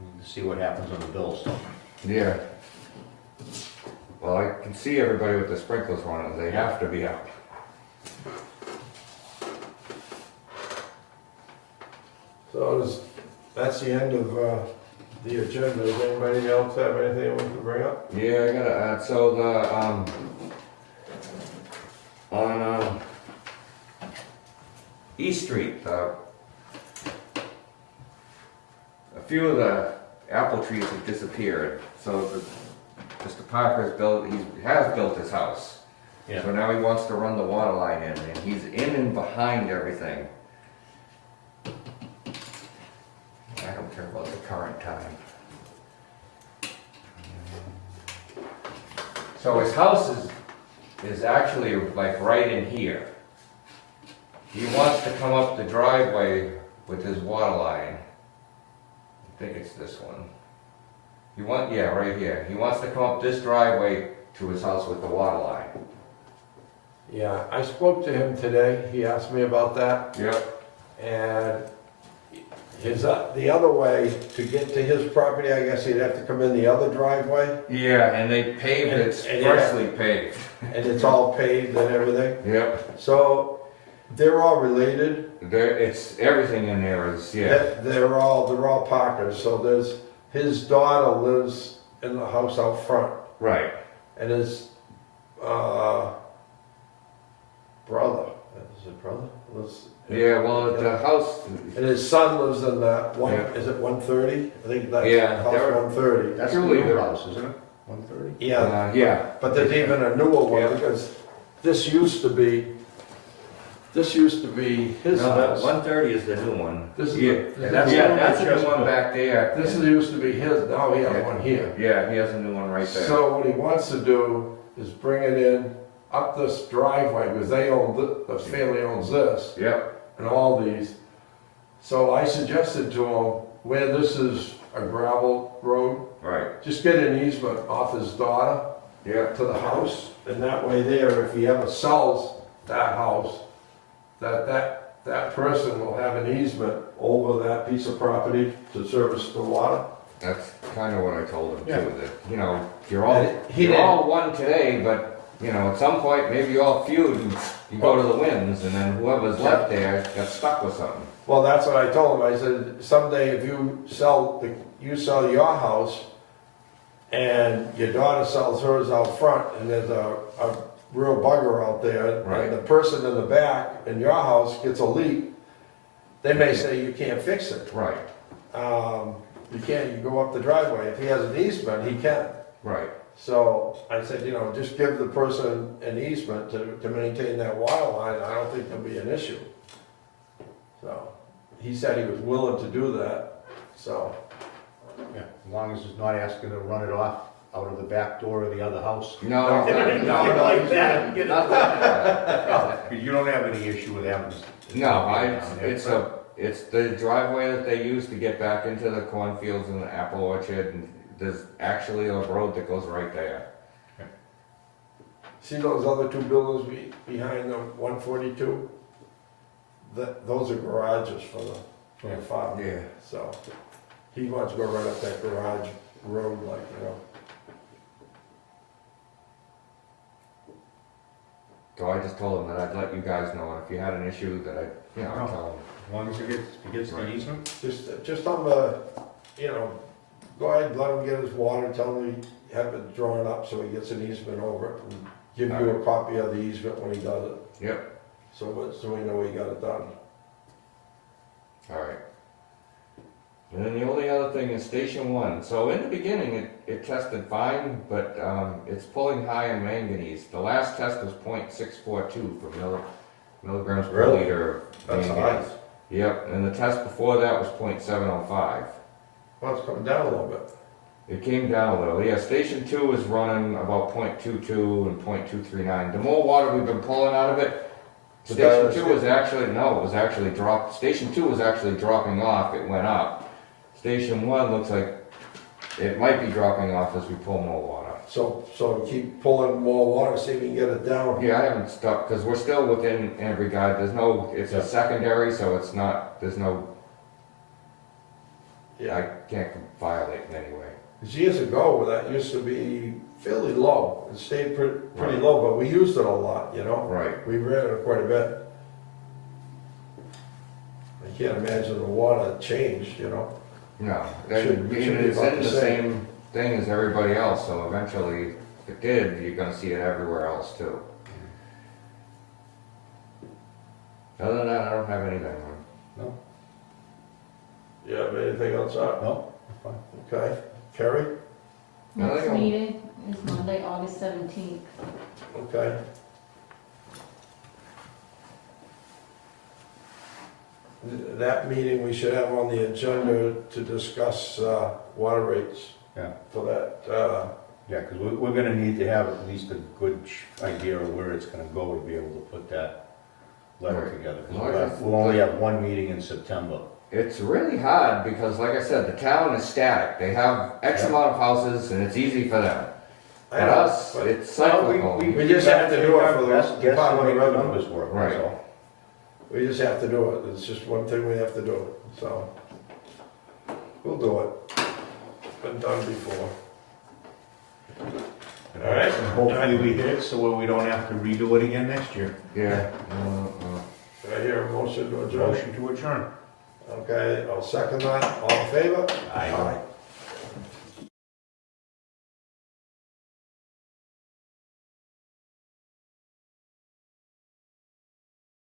You see what happens on the bills. yeah. Well, I can see everybody with the sprinklers running, they have to be up. So that's the end of the agenda. Does anybody else have anything they want to bring up? Yeah, I gotta add, so the, on, East Street, a few of the apple trees have disappeared, so Mr. Parker's has built his house. Yeah. So now he wants to run the water line in, and he's in and behind everything. I don't care about the current time. So his house is actually like right in here. He wants to come up the driveway with his water line. I think it's this one. Yeah, right here. He wants to come up this driveway to his house with the water line. Yeah, I spoke to him today. He asked me about that. Yep. And the other way to get to his property, I guess he'd have to come in the other driveway. Yeah, and they paved it, it's And- freshly paved. And it's all paved and everything. Yep. So they're all related. Everything in there is, yeah. They're all Parkers. So his daughter lives in the house out front. Right. And his brother, is it brother? Yeah, well, the house, And his son lives in that one, Yeah. is it 130? I think that's Yeah, house they're- 130. That's the Truly, new they're- house, isn't it? 130? Yeah, yeah. but there's even a newer one Yeah. because this used to be his No, that house. 130 is the new one. This is Yeah, the- that's this the is new one back there. This used to be his, now he has one here. Yeah, he has a new one right there. So what he wants to do is bring it in up this driveway because they own, the family owns this Yep, and all these. So I suggested to him, where this is a gravel road, right, just get an easement off his daughter yeah, to the house, and that way there, if he ever sells that house, that person will have an easement over that piece of property to service the water. that's kind of what I told him Yeah. too, that, you're He all one today, but, at some point, maybe you all feud and you go to the winds, and then whoever's left there got stuck with something. Well, that's what I told him. I said, someday if you sell your house and your daughter sells hers out front and there's a real bugger out there, Right. and the person in the back in your house gets a leak, they may say you can't fix it. Right, You can't, you go up the driveway. If he has an easement, he can. right, So I said, just give the person an easement to maintain that water line. I don't think there'll be an issue. So he said he was willing to do that, so. Yeah, as long as he's not asking to run it off out of the back door of the other house. no, Anything no, like that, you nothing like that. Because you don't have any issue with them. No, it's the driveway that they use to get back into the cornfields and the apple orchard, and there's actually a road that goes right there. See those other two buildings behind the 142? Those are garages from the farm. Yeah. So, he wants to go right up that garage road, like, you know. So I just told him that I'd let you guys know, and if you had an issue, that I'd tell him. As long as it gets the Right. easement. Just on the, you know, go ahead, let him get his water, tell him he have it drawn up so he gets an easement over it, and give you a copy of the easement when he does it. Yep, So we know he got it done. alright. And then the only other thing is Station 1. So in the beginning, it tested fine, but it's pulling high in manganese. The last test was .642 for milligrams per Really? liter of That's manganese. high. Yep, and the test before that was .705. Well, it's coming down a little bit. It came down a little. Yeah, Station 2 is running about .22 and .239. The more water we've been pulling out of it, Station 2 was actually, no, it was actually dropped. Station 2 was actually dropping off. It went up. Station 1 looks like it might be dropping off as we pull more water. So keep pulling more water, see if we can get it down. Yeah, I haven't stopped, because we're still within every guide. There's no, it's Yeah. a secondary, so it's not, there's no, I Yeah, can't violate in any way. 'cause years ago, that used to be fairly low. It stayed pretty Right. low, but we used it a lot, you know? Right. We ran it quite a bit. I can't imagine the water changed, you know? No, Should- and should be it's about in the the same. same thing as everybody else, so eventually, if it did, you're gonna see it everywhere else too. Other than that, I don't have anything. Yeah, but anything else up? No, fine. Okay, Kerry? Nothing Next on- meeting is Monday, August 17th. Okay. That meeting, we should have on the agenda to discuss water rates. Yeah. For that, Yeah, because we're gonna need to have at least a good idea of where it's gonna go to be able to put that letter Right. together. 'Cause Right. we'll only have one meeting in September. It's really hard because, like I said, the town is static. They have X Yeah. amount of houses and it's easy for them. I But know, us, but it's cyclical. We just have to do it for the Guess Department the of way the Revenue. numbers work, Right. that's all. we just have to do it. It's just one thing we have to do, so. We'll do it. Been done before. All right. And hopefully we hit it so we don't have to redo it again next year. Yeah. Did I hear a motion to adjourn? Motion to adjourn. Okay, I'll second that. All in favor? Aye.